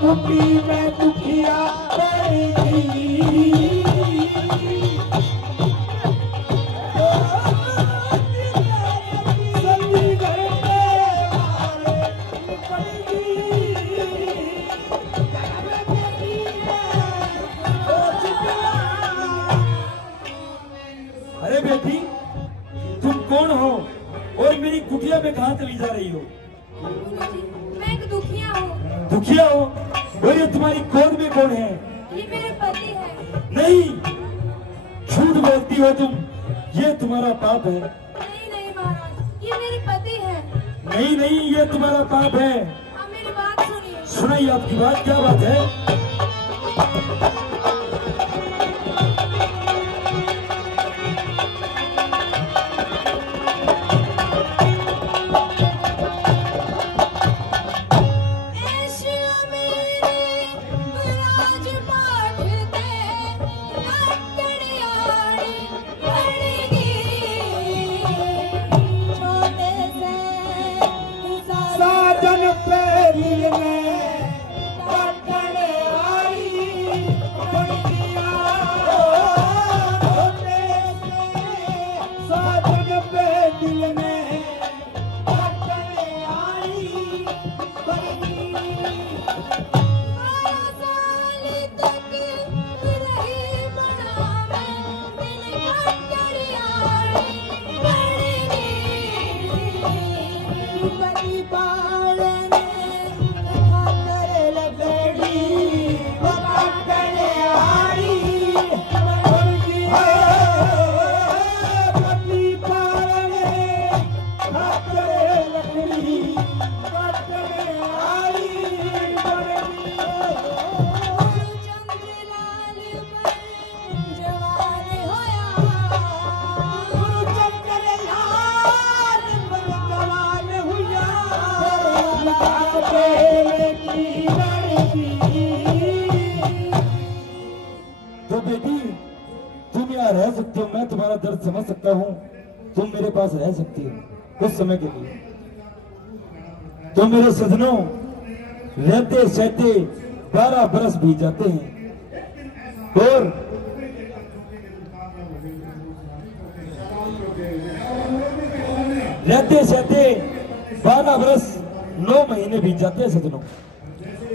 कुटी में दुखिया पड़ेगी अरे बेटी, तुम कौन हो और मेरी कुटिया में कहाँ चली जा रही हो? मैं एक दुखिया हूँ। दुखिया हो? और ये तुम्हारी गोद में कौन है? ये मेरे पति है। नहीं, झूठ बोलती हो तुम। ये तुम्हारा पाप है। नहीं नहीं महाराज, ये मेरे पति है। नहीं नहीं, ये तुम्हारा पाप है। आप मेरी बात सुनिए। सुनाइए आपकी बात, क्या बात है? तो बेटी, तुम यहाँ रह सकते हो, मैं तुम्हारा दर्द समझ सकता हूँ। तुम मेरे पास रह सकती हो कुछ समय के लिए। तो मेरे सजनों, रहते सहते 12 बरस बीत जाते हैं और रहते सहते 12 बरस 9 महीने बीत जाते हैं सजनों।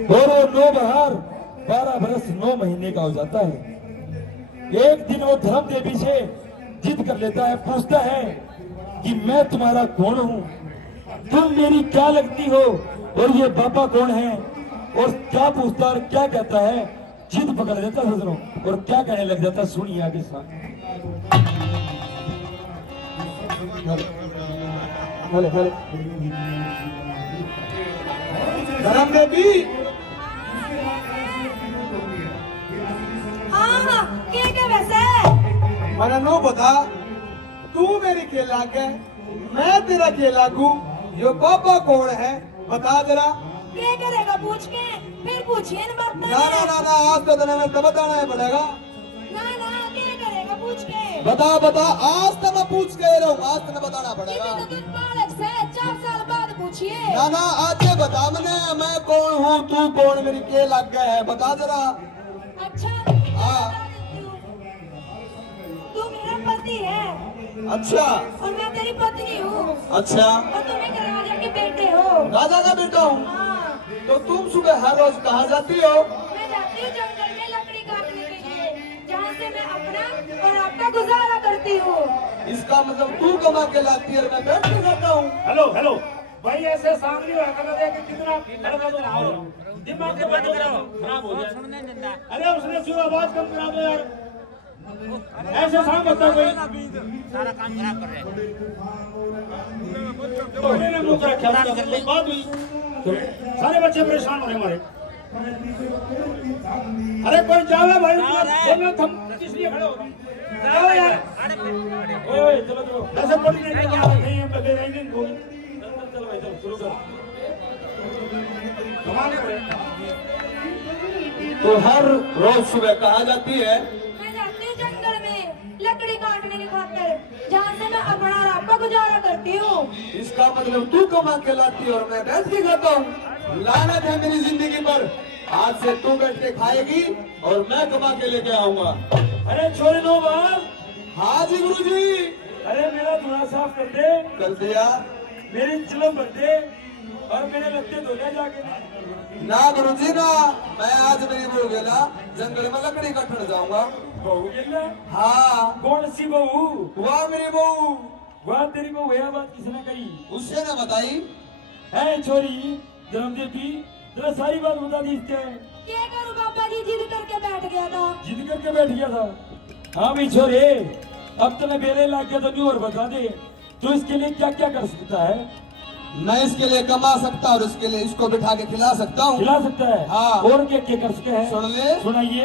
और वो 9 बहार 12 बरस 9 महीने का हो जाता है। एक दिन वो धर्म देवी से जिद कर लेता है, पूछता है कि मैं तुम्हारा कौन हूँ, तुम मेरी क्या लगती हो, और ये बाबा कौन है, और क्या पूछता और क्या कहता है। जिद पकड़ लेता सजनों और क्या कहने लग जाता, सुनिए आगे साथ। धर्म देवी, हाँ क्या वैसे? मैंने नो बता, तू मेरी के लागे, मैं तेरा के लागू, यो बाबा कौन है बता जरा। क्या करेगा पूछ के? फिर पूछिए ना बात। ना ना ना ना, आज तो तेने में तब बताना है पड़ेगा। ना ना, क्या करेगा पूछ के? बता बता, आज तो मैं पूछ के रहूँ, आज तो बताना पड़ेगा। तो तुम बालक से 4 साल बाद पूछिए। ना ना, आज ये बता मैंने, मैं कौन हूँ, तू कौन, मेरी के लग गए है बता जरा। अच्छा, हाँ। तू मेरा पति है। अच्छा। और मैं तेरी पत्नी हूँ। अच्छा। और तुम एक राजा के बेटे हो। राजा का बेटा हूँ। हाँ। तो तुम सुबह हर रोज कहाँ जाती हो? मैं जाती हूँ जंगल में लकड़ी काटने के लिए, जहाँ से मैं अपना और आपका गुजारा करती हूँ। इसका मतलब तू कमा के लाती है और मैं बैठ के जाता हूँ। हेलो हेलो भाई, ऐसे सामने हुआ करना दे कि कितना दिमाग के बंद कराओ, खराब हो जाए। अरे उसने क्यों आवाज कम करा दो यार, ऐसे सामने होता कोई सारा काम खराब कर रहे हैं। मुंह कर रखा है, बात हुई, सारे बच्चे परेशान हो रहे हमारे। अरे कोई जावे भाई, हम किसलिए खड़े हो गए? जाओ यार, ओए चलो चलो, ऐसे पढ़ नहीं है बगैर इंजन को। चलो भाई चलो शुरू करो। तो हर रोज सुबह कहाँ जाती है? मैं जाती हूँ जंगल में लकड़ी काटने की खातिर, जहाँ से मैं अपना और आपका गुजारा करती हूँ। इसका मतलब तू कमा के लाती है और मैं बैठ के खाता हूँ। लानत है मेरी जिंदगी पर, आज से तू बैठ के खाएगी और मैं कमा के लेके आऊंगा। अरे छोरे लो बाल। हाँ जी गुरुजी। अरे मेरा धुआं साफ कर दे। कर दिया। मेरी चिलम भर दे और मेरे लगते धो ले जाके। ना गुरुजी ना, मैं आज मेरी बहू गेला जंगल में लकड़ी काटने जाऊंगा। बहू गेला? हाँ। कौन सी बहू? वाह मेरी बहू। वाह तेरी बहू है, बात किसने कही? उससे ने बताई है छोरी धर्मदेवी, जरा सारी बात बता दी। इसके क्या करूं पापा जी, जिद करके बैठ गया था। जिद करके बैठ गया था? हाँ भाई छोरे, अब तूने बेरे ला गया तो नहीं और बता दे, तू इसके लिए क्या क्या कर सकता है? मैं इसके लिए कमा सकता और इसके लिए इसको बिठा के खिला सकता हूँ। खिला सकता है? हाँ। और क्या क्या कर सकते हैं? सुन ले। सुनाइए।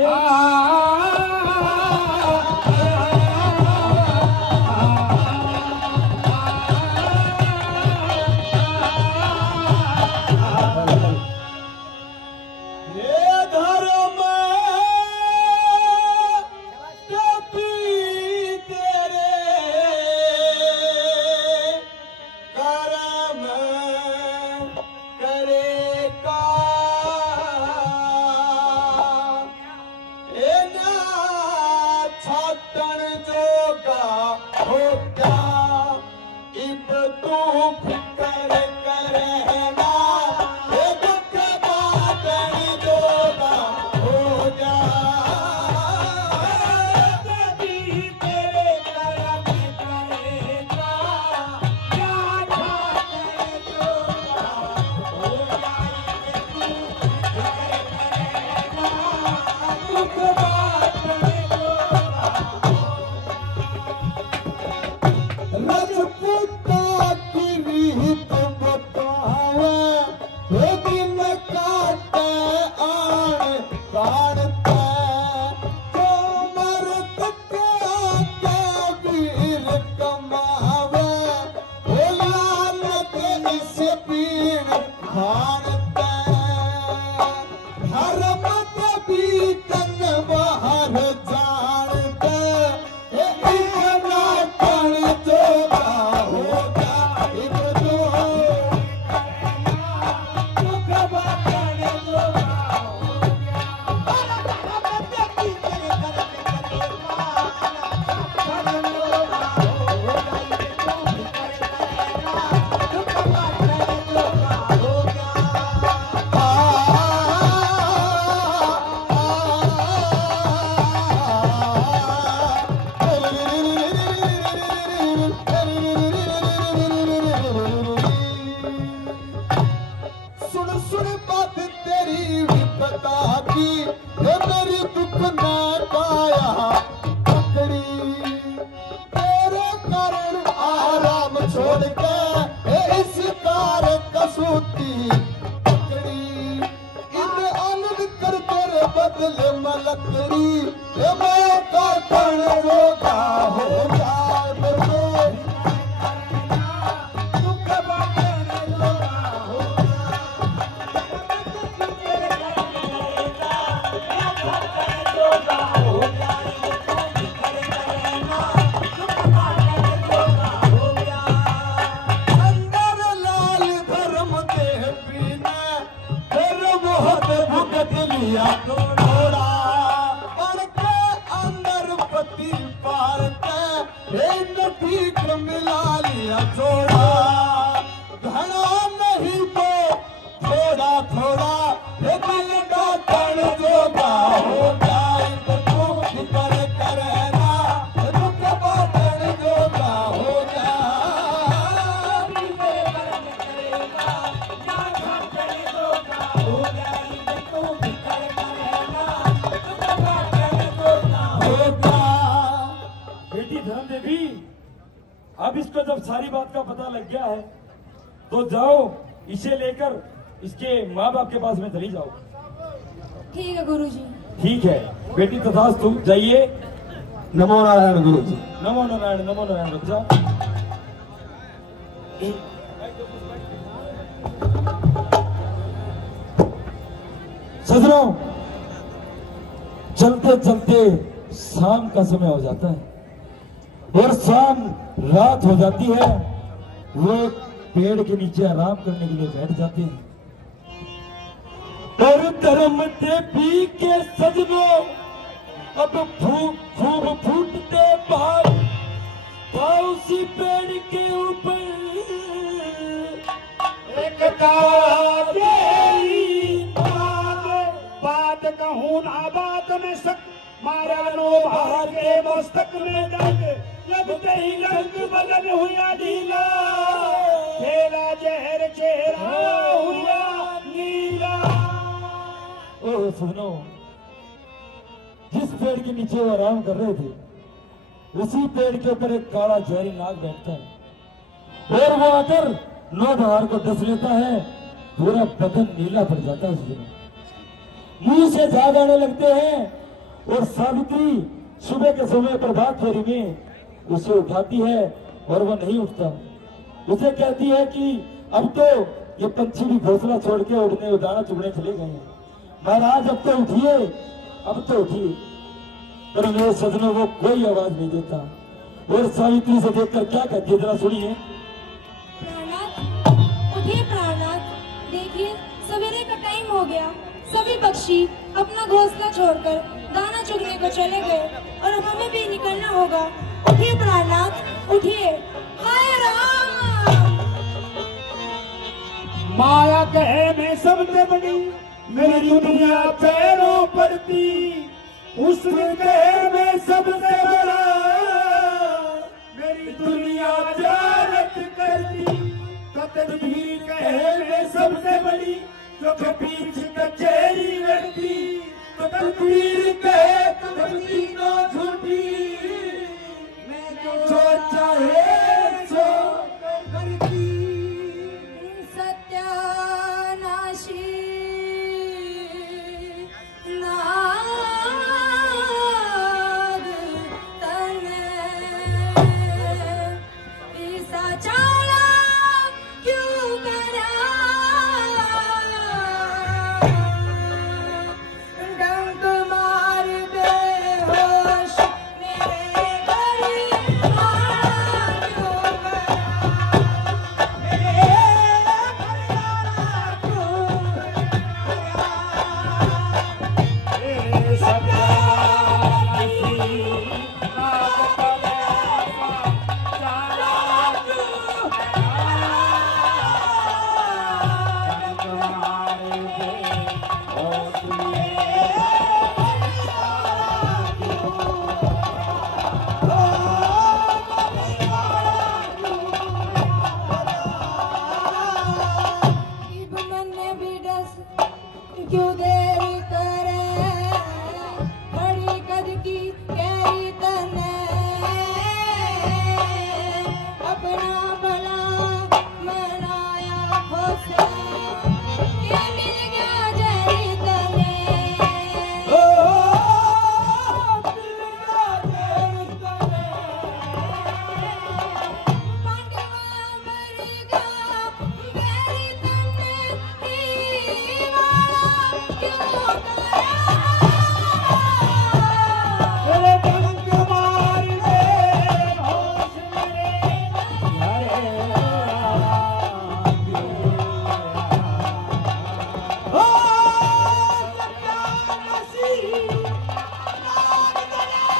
अब इसको जब सारी बात का पता लग गया है तो जाओ इसे लेकर इसके माँ बाप के पास में चली जाओ। ठीक है गुरुजी। ठीक है बेटी तथास्तु, जाइए। नमो नारायण गुरुजी। नमो नारायण, नमो नारायण। बच्चा सजनों, चलते चलते शाम का समय हो जाता है और शाम रात हो जाती है। वो पेड़ के नीचे आराम करने के लिए बैठ जाते हैं। और धर्म ते पी के सजनो अब खूब फूटते भाग था उसी पेड़ के ऊपर एक बात कहूँ ना बात में शक मारा नो भार के मस्तक में दर्द जब कहीं रंग बदन हुआ ढीला खेला जहर चेहरा हुआ नीला। ओ सुनो, जिस पेड़ के नीचे वो आराम कर रहे थे उसी पेड़ के ऊपर एक काला जहरी नाग बैठता है और वो आकर नौबहार को डस लेता है, पूरा बदन नीला पड़ जाता है। उस दिन मुंह से झाग आने लगते हैं और सावित्री सुबह के समय प्रभात फेरी में उसे उठाती है और वो नहीं उठता। उसे कहती है कि अब तो ये पंछी भी घोंसला छोड़ के उड़ने दाना चुगने चले गए हैं, महाराज अब तो उठिए, अब तो उठिए। पर मेरे सजनों को कोई आवाज नहीं देता और सावित्री से देखकर क्या कहती है जरा सुनिए। प्राणनाथ उठिए, प्राणनाथ देखिए सवेरे का टाइम हो गया, सभी पक्षी अपना घोंसला छोड़कर दाना चुगने को चले गए और अब हमें भी निकलना होगा। उठिए प्राणनाथ उठिए। हाय राम। माया कहे मैं सबसे बड़ी मेरी दुनिया पैरों पर थी, उसने कहे मैं सबसे बड़ा मेरी दुनिया जानत करती। तकदीर कहे मैं सबसे बड़ी जो पीछे कचहरी लड़ती, तो तकदीर कहे कभी न झूठी मैं जो चाहे सो करती। सत्यानाशी नाग तने ऐसा चाला क्यों करा, डंक मार दे होश मेरे घर आना क्यों करा, मेरे घर आना क्यों करा। क्यों देरी करे बड़ी कद की कैरी तने, अपना भला मनाया खोसे के मिल गया जहरी तने, मिल गया जहरी तने। पांडवा मर गया बैरी तने ही वाला क्यों करा, मेरे डंक मार दे होश मेरे घर आना क्यों करा। सत्यानाशी नाग तने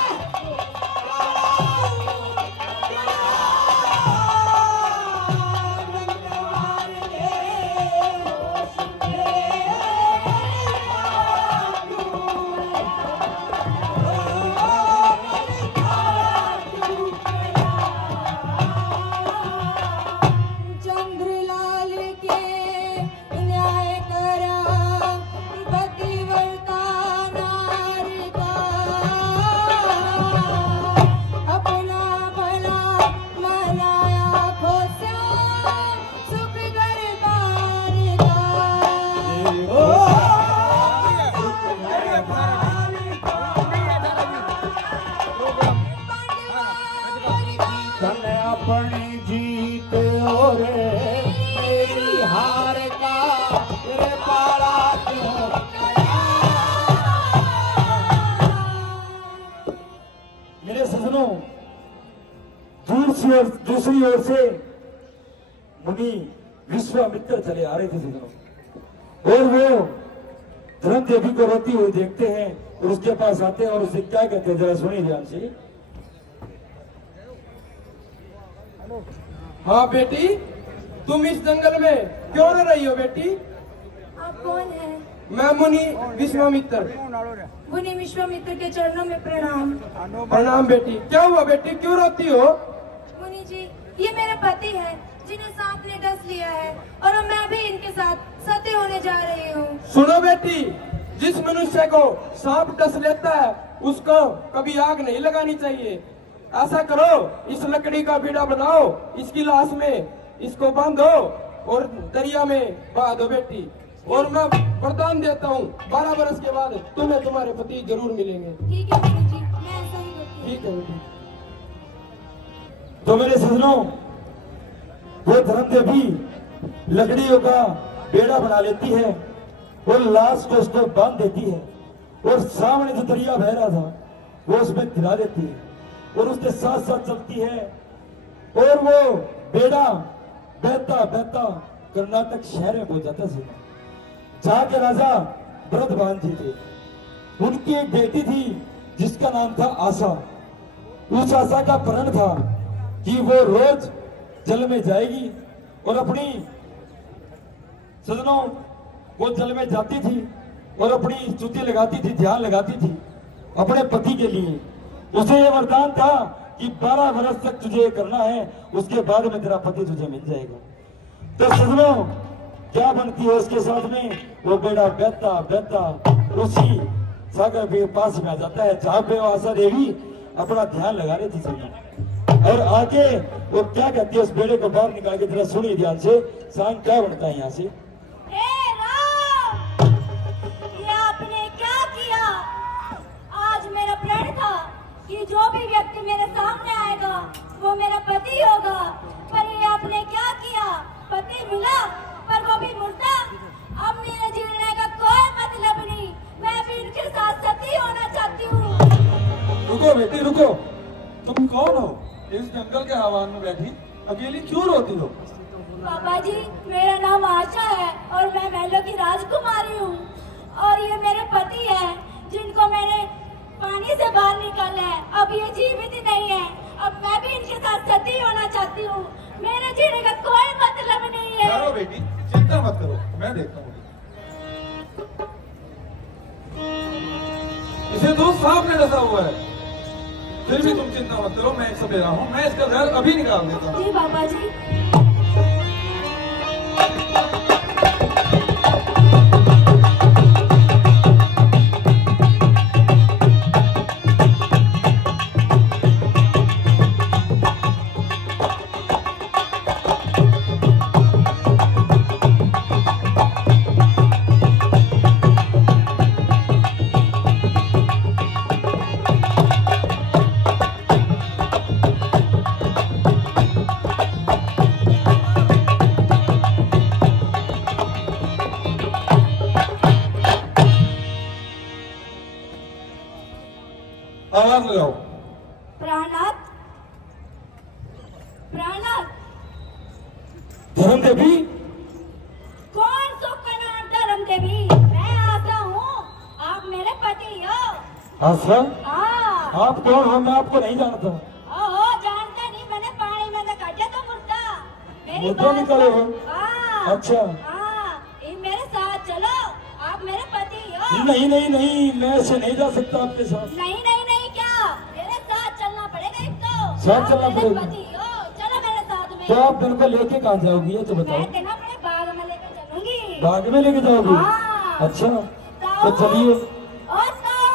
डंक मार दे होश मेरे चंद्रलाल के न्याय करा पतिव्रता नारी का, अपना भला मनाया खोसा सुख घर बार धन अपनी जीत और मेरी हार का तेरे पाला क्यों करा। मेरे सजनों, दूसरी ओर से मुनि विश्वामित्र चले आ रहे थे सजनों, और वो धर्म देवी को रोती हुई देखते हैं और उसके पास आते हैं और उसे क्या कहते हैं, जरा सुनिए ध्यान से। हाँ बेटी, तुम इस जंगल में क्यों रह रही हो बेटी? आप कौन हैं? मैं मुनि विश्वामित्र। मुनि विश्वामित्र के चरणों में प्रणाम। प्रणाम बेटी। क्या हुआ बेटी, क्यों रोती हो? मुनि जी, ये मेरे पति हैं जिन्हें सांप ने डस लिया है और अब मैं भी इनके साथ सती होने जा रही हूँ। सुनो बेटी, जिस मनुष्य को सांप डस लेता है उसको कभी आग नहीं लगानी चाहिए। ऐसा करो, इस लकड़ी का बीड़ा बनाओ, इसकी लाश में इसको बांधो और दरिया में बहा दो बेटी। और मैं वरदान देता हूँ 12 वर्ष के बाद तुम्हें तुम्हारे पति जरूर मिलेंगे। ठीक है मुनि जी, मैं ऐसा ही करती हूँ। ठीक है बेटी। तो मेरे सजनों, वो धर्म देवी लकड़ियों का बेड़ा बना लेती है और लाश को उसको बांध देती है और सामने जो दरिया बह रहा था वो उसमें गिरा देती है और उसके साथ साथ चलती है और वो बेड़ा बहता बहता कर्नाटक शहर में पहुंच जाता है, जहां के राजा भरतवाहन जी थे। उनकी एक बेटी थी जिसका नाम था आशा। उस आशा का प्रण था कि वो रोज जल में जाएगी और अपनी सजनों वो जल में जाती थी और अपनी स्तुति लगाती थी, ध्यान लगाती थी अपने पति के लिए। उसे ये वरदान था कि 12 वर्ष तक तुझे करना है, उसके बाद में तेरा पति तुझे मिल जाएगा। तो सजनों, क्या बनती है उसके साथ में, वो बेड़ा बहता बहता उसी सागर के पास में आ जाता है जहां पे आशा देवी अपना ध्यान लगा रही थी सजनों। और आगे वो क्या कहती है, उस बेड़े को बाहर निकाल के जरा सुनिए ध्यान से। सांग क्या बनता है यहाँ से। हे राम, ये आपने क्या किया? आज मेरा प्रण था कि जो भी व्यक्ति मेरे सामने आएगा वो मेरा पति होगा, पर ये आपने क्या किया? पति मिला पर वो भी मुर्दा। अब मेरे जीने का कोई मतलब नहीं, मैं भी इनके साथ सती होना चाहती हूँ। रुको बेटी रुको, तुम कौन हो? इस जंगल के हवान में बैठी अकेली क्यों रोती हो? पापा जी, मेरा नाम आशा है और मैं महलों की राजकुमारी हूँ और ये मेरे पति है जिनको मैंने पानी से बाहर निकाला है। अब ये जीवित ही नहीं है, अब मैं भी इनके साथ सती होना चाहती हूँ। मेरे जीने का कोई मतलब नहीं है। चलो बेटी, चिंता मत करो, मैं देखता हूँ। इसे तो सांप ने डसा हुआ है, फिर भी तुम चिंता मत करो, मैं सब ले रहा हूँ। मैं इसका जहर अभी निकाल देता हूँ। जी पापा जी। आवाज लगाओ। प्राणनाथ, प्राणनाथ। धर्म देवी, कौन सो का नाम धर्म देवी? मैं आशा हूँ, आप मेरे पति हो। आशा, हाँ। आप कौन हो? मैं आपको नहीं जानता। ओहो, जानता नहीं, मैंने पानी में देखा तो मुर्दा। मेरी मुर्दा बात निकाले हो? हाँ। अच्छा। हाँ, मेरे साथ चलो, आप मेरे पति हो। नहीं नहीं नहीं, मैं ऐसे नहीं जा सकता आपके साथ। नहीं नहीं नहीं, क्या मेरे साथ चलना पड़ेगा? एक तो साथ आप चलना मेरे पड़ेगा। पति हो, चलो मेरे साथ में। तो आप मेरे को लेके कहाँ जाओगी ये तो बताओ। मैं तेना अपने बाग में लेकर चलूंगी। बाग में लेके जाओगी? हाँ। अच्छा, तो ताऊ, चलिए। ओ ताऊ।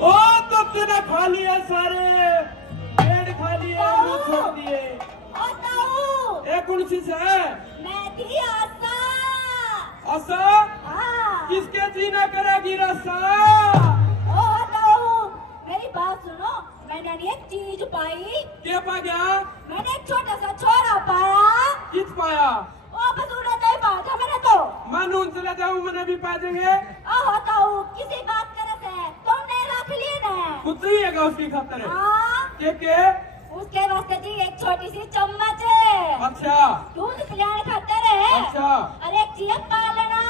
ओ तो तूने खा लिया सारे पेड़, खा लिए, अमरूद छोड़ दिए। ओ ताऊ, एक कौन सी है? मैं थी आशा। आशा, हाँ। किसके जीना करेगी रसा? ओ ताऊ, मेरी बात सुनो, मैंने एक चीज पाई। क्या पा गया? मैंने एक छोटा सा छोरा पाया। किस पाया? ओ बस उड़ता ही पाया था मैंने तो। मैं नून चला जाऊँ, मैंने भी पा देंगे। ओ ताऊ, किसी बात करत है तुमने रख लिए ना? कुछ चाहिएगा उसकी खातर? हाँ। के उसके वास्ते जी एक छोटी सी चम्मच है। अच्छा दूध पिलाने खातर है। अच्छा और एक चाहिए पालना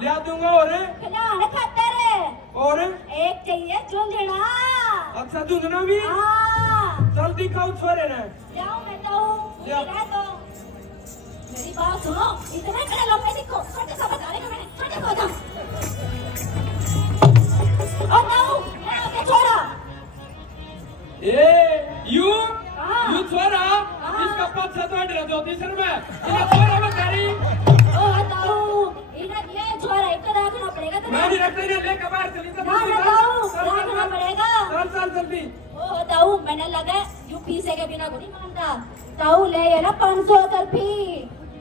लिया दूंगा। और खिलाने खातर है। और एक चाहिए झुंझुना। अच्छा झुंझुना भी। हाँ चल दिखाओ छोरे ने। जाओ मैं तो लिया। मेरी बात सुनो, इतने बड़े लंबे दिखो, छोटे सा बता रहे मैंने, छोटे को दम। और जाओ मैं आगे छोड़ा। यू हाँ। छोरा हाँ। इसका पक्ष तो अड़ जो तीसर में ये छोरा में करी। ओ हटाओ इन्हें ये छोरा एक रखना पड़ेगा तो मैं नहीं रखता इन्हें लेकर बाहर चली जा। ना हटाओ रखना पड़ेगा। चल चल जल्दी। ओ हटाओ मैंने लगा यू पीसे के बिना को नहीं मानता। ताऊ ले ये ना 500 तरफी।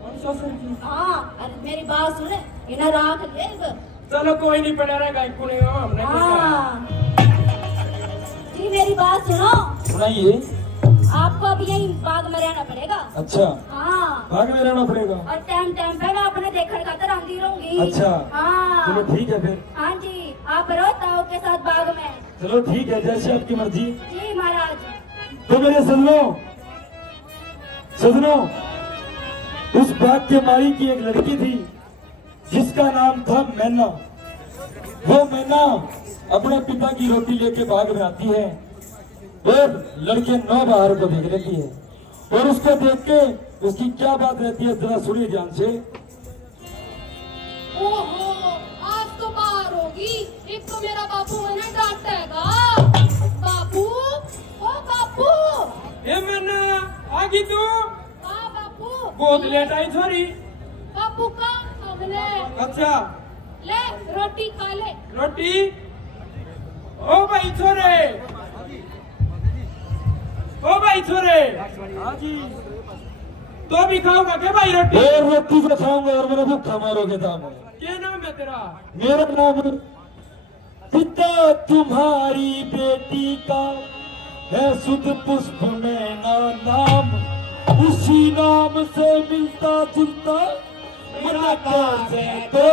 500 रुपये। हाँ अरे मेरी बात सुने इन्हें राख ले। चलो कोई नहीं पड़ा रहेगा एक कुड़ी हमने। हाँ जी मेरी बात सुनो, सुनाइए। आपको अब यही बाग में रहना पड़ेगा। अच्छा हाँ भाग में रहना पड़ेगा। और टाइम टाइम पे मैं अपने देखने खातर आती रहूंगी। अच्छा हाँ चलो ठीक है फिर। हाँ जी आप रहो ताऊ के साथ बाग में। चलो ठीक है जैसे आपकी मर्जी। जी महाराज। तो मेरे सजनों उस बाग के माली की एक लड़की थी जिसका नाम था मैना। वो मैना अपने पिता की रोटी लेके बाग में आती है और लड़के 9 बाहर को देख लेती है और उसको देख के उसकी क्या बात रहती है जरा सुनिए ध्यान से। ओहो आज तो बाहर होगी। एक तो मेरा बापू मैंने डांटेगा। बापू ओ बापू। ए मन्ना आगी तू। हाँ बापू। बहुत लेट आई छोरी। बापू का हमने अच्छा ले रोटी खा ले। रोटी। ओ भाई छोरे। ओ भाई छोरे। तो भी खाओगा क्या भाई रोटी? और रोटी से खाऊंगा और मेरा भूखा मारोगे दाम। क्या नाम है तेरा? मेरा नाम पिता तुम्हारी बेटी का है सुध पुष्प मैना नाम। उसी नाम से मिलता जुलता मुलाकात से तो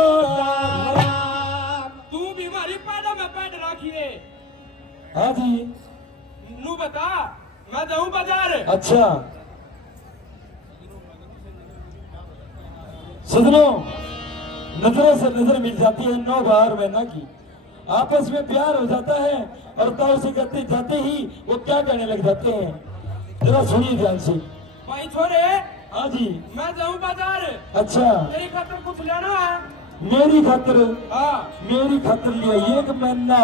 तू बीमारी पैदा में पैड रखिए। हाँ जी नू बता मैं जाऊं बाजार। अच्छा सजनों नजरों से नजर मिल जाती है 9 बार मैना की। आपस में प्यार हो जाता है और ताऊ से कहते जाते ही वो क्या कहने लग जाते हैं जरा सुनिए ध्यान से। भाई छोरे। हाँ जी मैं जाऊं बाजार। अच्छा तेरी खातर कुछ लेना है? मेरी खातिर। हाँ मेरी खातिर लिया एक मैना।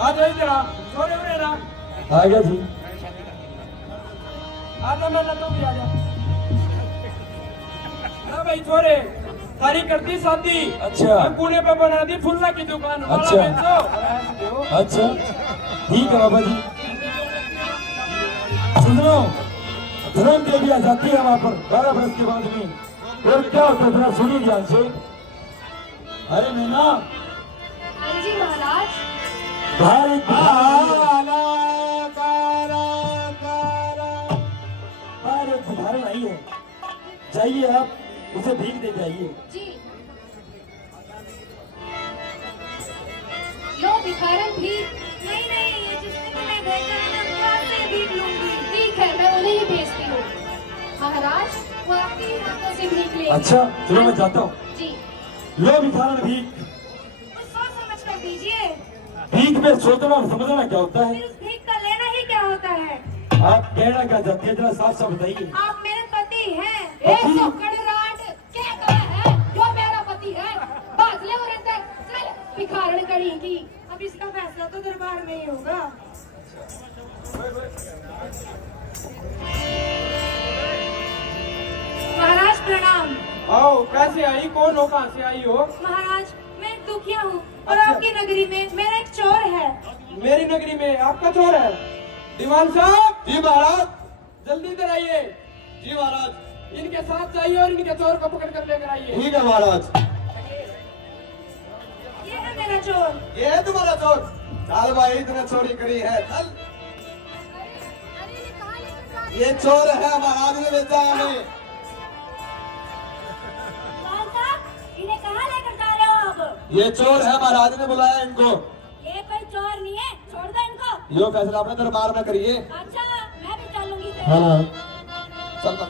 आ जाओ इधर आ छोरे उरे ना। आ गया जी। आजा मैना तो भी आ जा। ना भाई छोरे सारी करती शादी। अच्छा पुणे पे बना दी फुल्ला की दुकान। अच्छा। बेचो। अच्छा ठीक है बाबा जी। सुनो धर्म देवी आ जाती है वहां पर 12 बरस के बाद में और क्या होता है जरा सुनिए ध्यान से। अरे मैना हाँ जी महाराज। भाई भिखारी नहीं है जाइए आप उसे भीख दे जाइए। जी लो भिखारन भी। नहीं नहीं ये जिसने तुम्हें भेजा है ना मैं आपसे भीख लूंगी। ठीक है मैं उन्हें ही भेजती हूँ। महाराज वो आपके हाथों से भीख ले। अच्छा चलो मैं जाता हूँ। जी लो भिखारन भीख। कुछ सोच समझ कर दीजिए। भीख में सोचना और समझना क्या होता है? फिर उस भीख का लेना ही क्या होता है? आप कहना क्या चाहते हैं जरा साफ साफ बताइए। आप मेरे पति हैं। एक तो कड़राट क्या कहा है जो मेरा पति है। बात ले और अंदर चल भिखारन करी की। अब इसका फैसला तो दरबार में ही होगा। महाराज प्रणाम। आओ कैसे आई? कौन हो? कहाँ से आई हो? महाराज मैं एक दुखिया हूँ और अच्छा। आपकी नगरी में मेरा एक चोर है। मेरी नगरी में आपका चोर है? दीवान साहब। जी महाराज। जल्दी इधर आइए। जी महाराज। इनके साथ चाहिए और इनके चोर को पकड़ कर लेकर आइए। ठीक है महाराज। ये है मेरा चोर। ये है तुम्हारा चोर? चल भाई इतने चोरी करी है चल। ये चोर है महाराज ने भेजा है हमें। इन्हें कहाँ लेकर जा रहे हो आप? ये चोर है महाराज ने बुलाया इनको। ये कोई चोर नहीं है, छोड़ दो इनको। यो फैसला अपने दरबार में करिए। अच्छा मैं भी चलूंगी तेरे हाँ चल चल।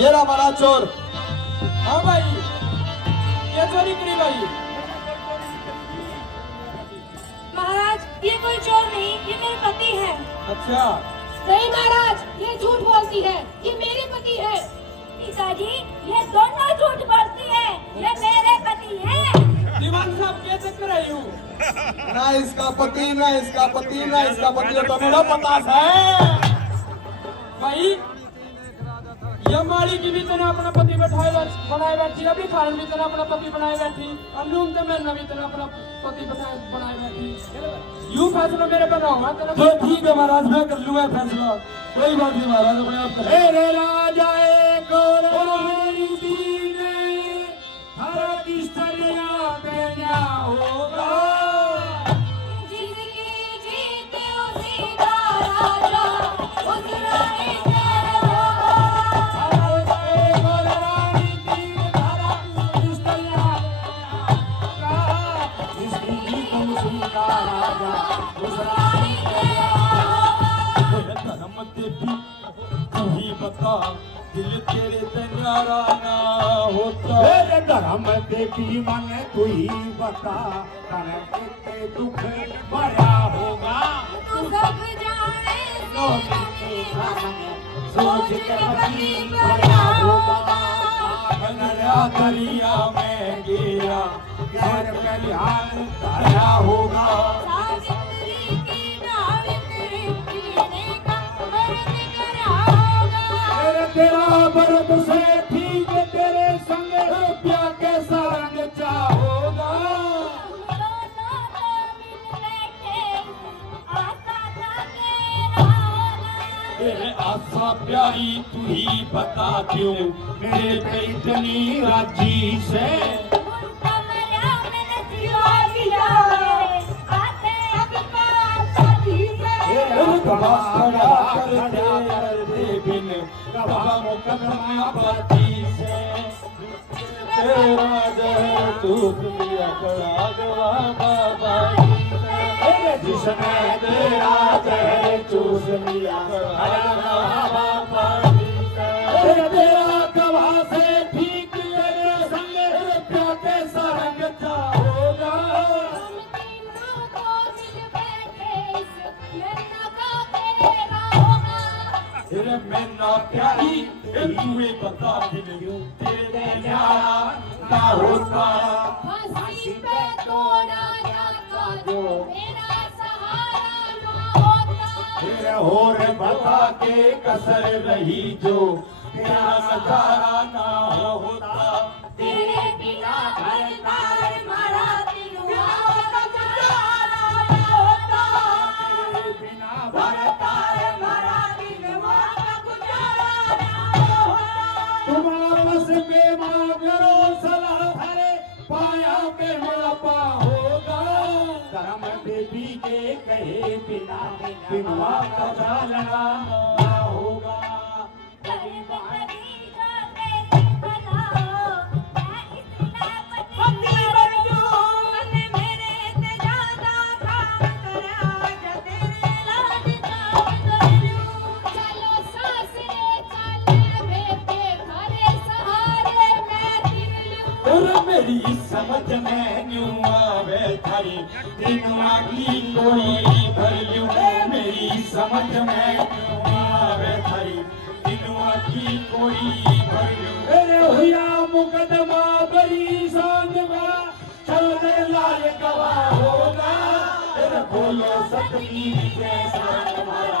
ये रहा हमारा चोर। हाँ भाई ये चोरी करी भाई। महाराज ये कोई चोर नहीं, ये मेरे पति है। अच्छा नहीं महाराज, ये झूठ बोलती है, ये मेरे पति है। पिताजी ये दोनों झूठ बोलती है, ये मेरे पति हैं। दीवान साहब क्या चक्कर है यूं? ना इसका पति ना इसका पति ना इसका पति तो मेरा पतास है। भाई ये माड़ी की भी तना अपना पति बनाए बैठी, अभी खान भी तना अपना पति बनाए बैठी, अमरूम तो मैंने भी तना अपना पति बनाए बैठी। यूं फैसला मेरे बनाऊंगा तेरा। तो ठीक है महाराज, मैं कर लूंगा फैसला, कोई बात नहीं महाराज, अपने आप कर। मेरे राजा एक और हर किस तरह कहना होगा। जिसकी जीत उसी का राजा, उस रानी तेरे होगा। एक और रानी तीर धारा किस तरह का, जिसकी जीत उसी का राजा, उस रानी तेरे होगा। धर्म देवी तू ही बता, दिल तेरे ते न्यारा ना होता। तेरे धर्म देवी मन तू ही बता, तेरे कितने दुख भरा होगा। तू सब जाने सोच के पति भरा होगा। नया दरिया में गिरा, घर का ध्यान धारा होगा। सावित्री की नावित्री पीने का व्रत करा होगा। तेरे तेरा व्रत से ठीक तेरे संग रुपया के संग चाहोगा। दोनों तो मिल बैठे, आशा था तेरा होगा। तेरे आशा प्यारी तू ही बता क्यों मेरे पे इतनी राजी से। उनका मरा मैंने सिवा दिया, आते अब पास अभी से। खड़ा कर दे बिन गवा मुकदमा बाती से। तेरा जहर तूत लिया खड़ा गवा बाबा जिसने तेरा जहर चूस लिया तेरा गवाह से ठीक तेरे संग रुपया के संग चाहोगा। हम तीनों को मिल बैठे, इस मेला का तेरा होगा। तेरे में ना प्यारी तुए बता दिल तेरे न्यारा ना होता। फांसी पे तोड़ा जाता जो मेरा सहारा ना होता। तेरे होर बता के कसर रही जो तेरा नजारा ना होता। तेरे बिना घर तार मारा दिलवा का गुजारा ना होता। तेरे बिना घर तार मारा दिलवा का गुजारा ना होता। तुम आपस में मांगो सलाह हरे पाया के मापा होगा। धर्म देवी के कहे बिना बिनवा का चालना ना होगा। कभी कभी जो तेरी बनाओ, मैं इतना पति बनूं। मैंने मेरे से ज्यादा काम करा, जो तेरे लाड काम करूं। चलो सासरे चले बेटे, हरे सहारे मैं फिर लूं। और मेरी समझ में न्यू आवे थारी दिनवा की कोई भर लूं। मेरी समझ में न्यू आवे थारी दिनवा की कोई भर लूं। अरे हुआ मुकदमा बड़ी सांझ वाला चल लाल गवाह होगा। बोलो सतमी जैसा तुम्हारा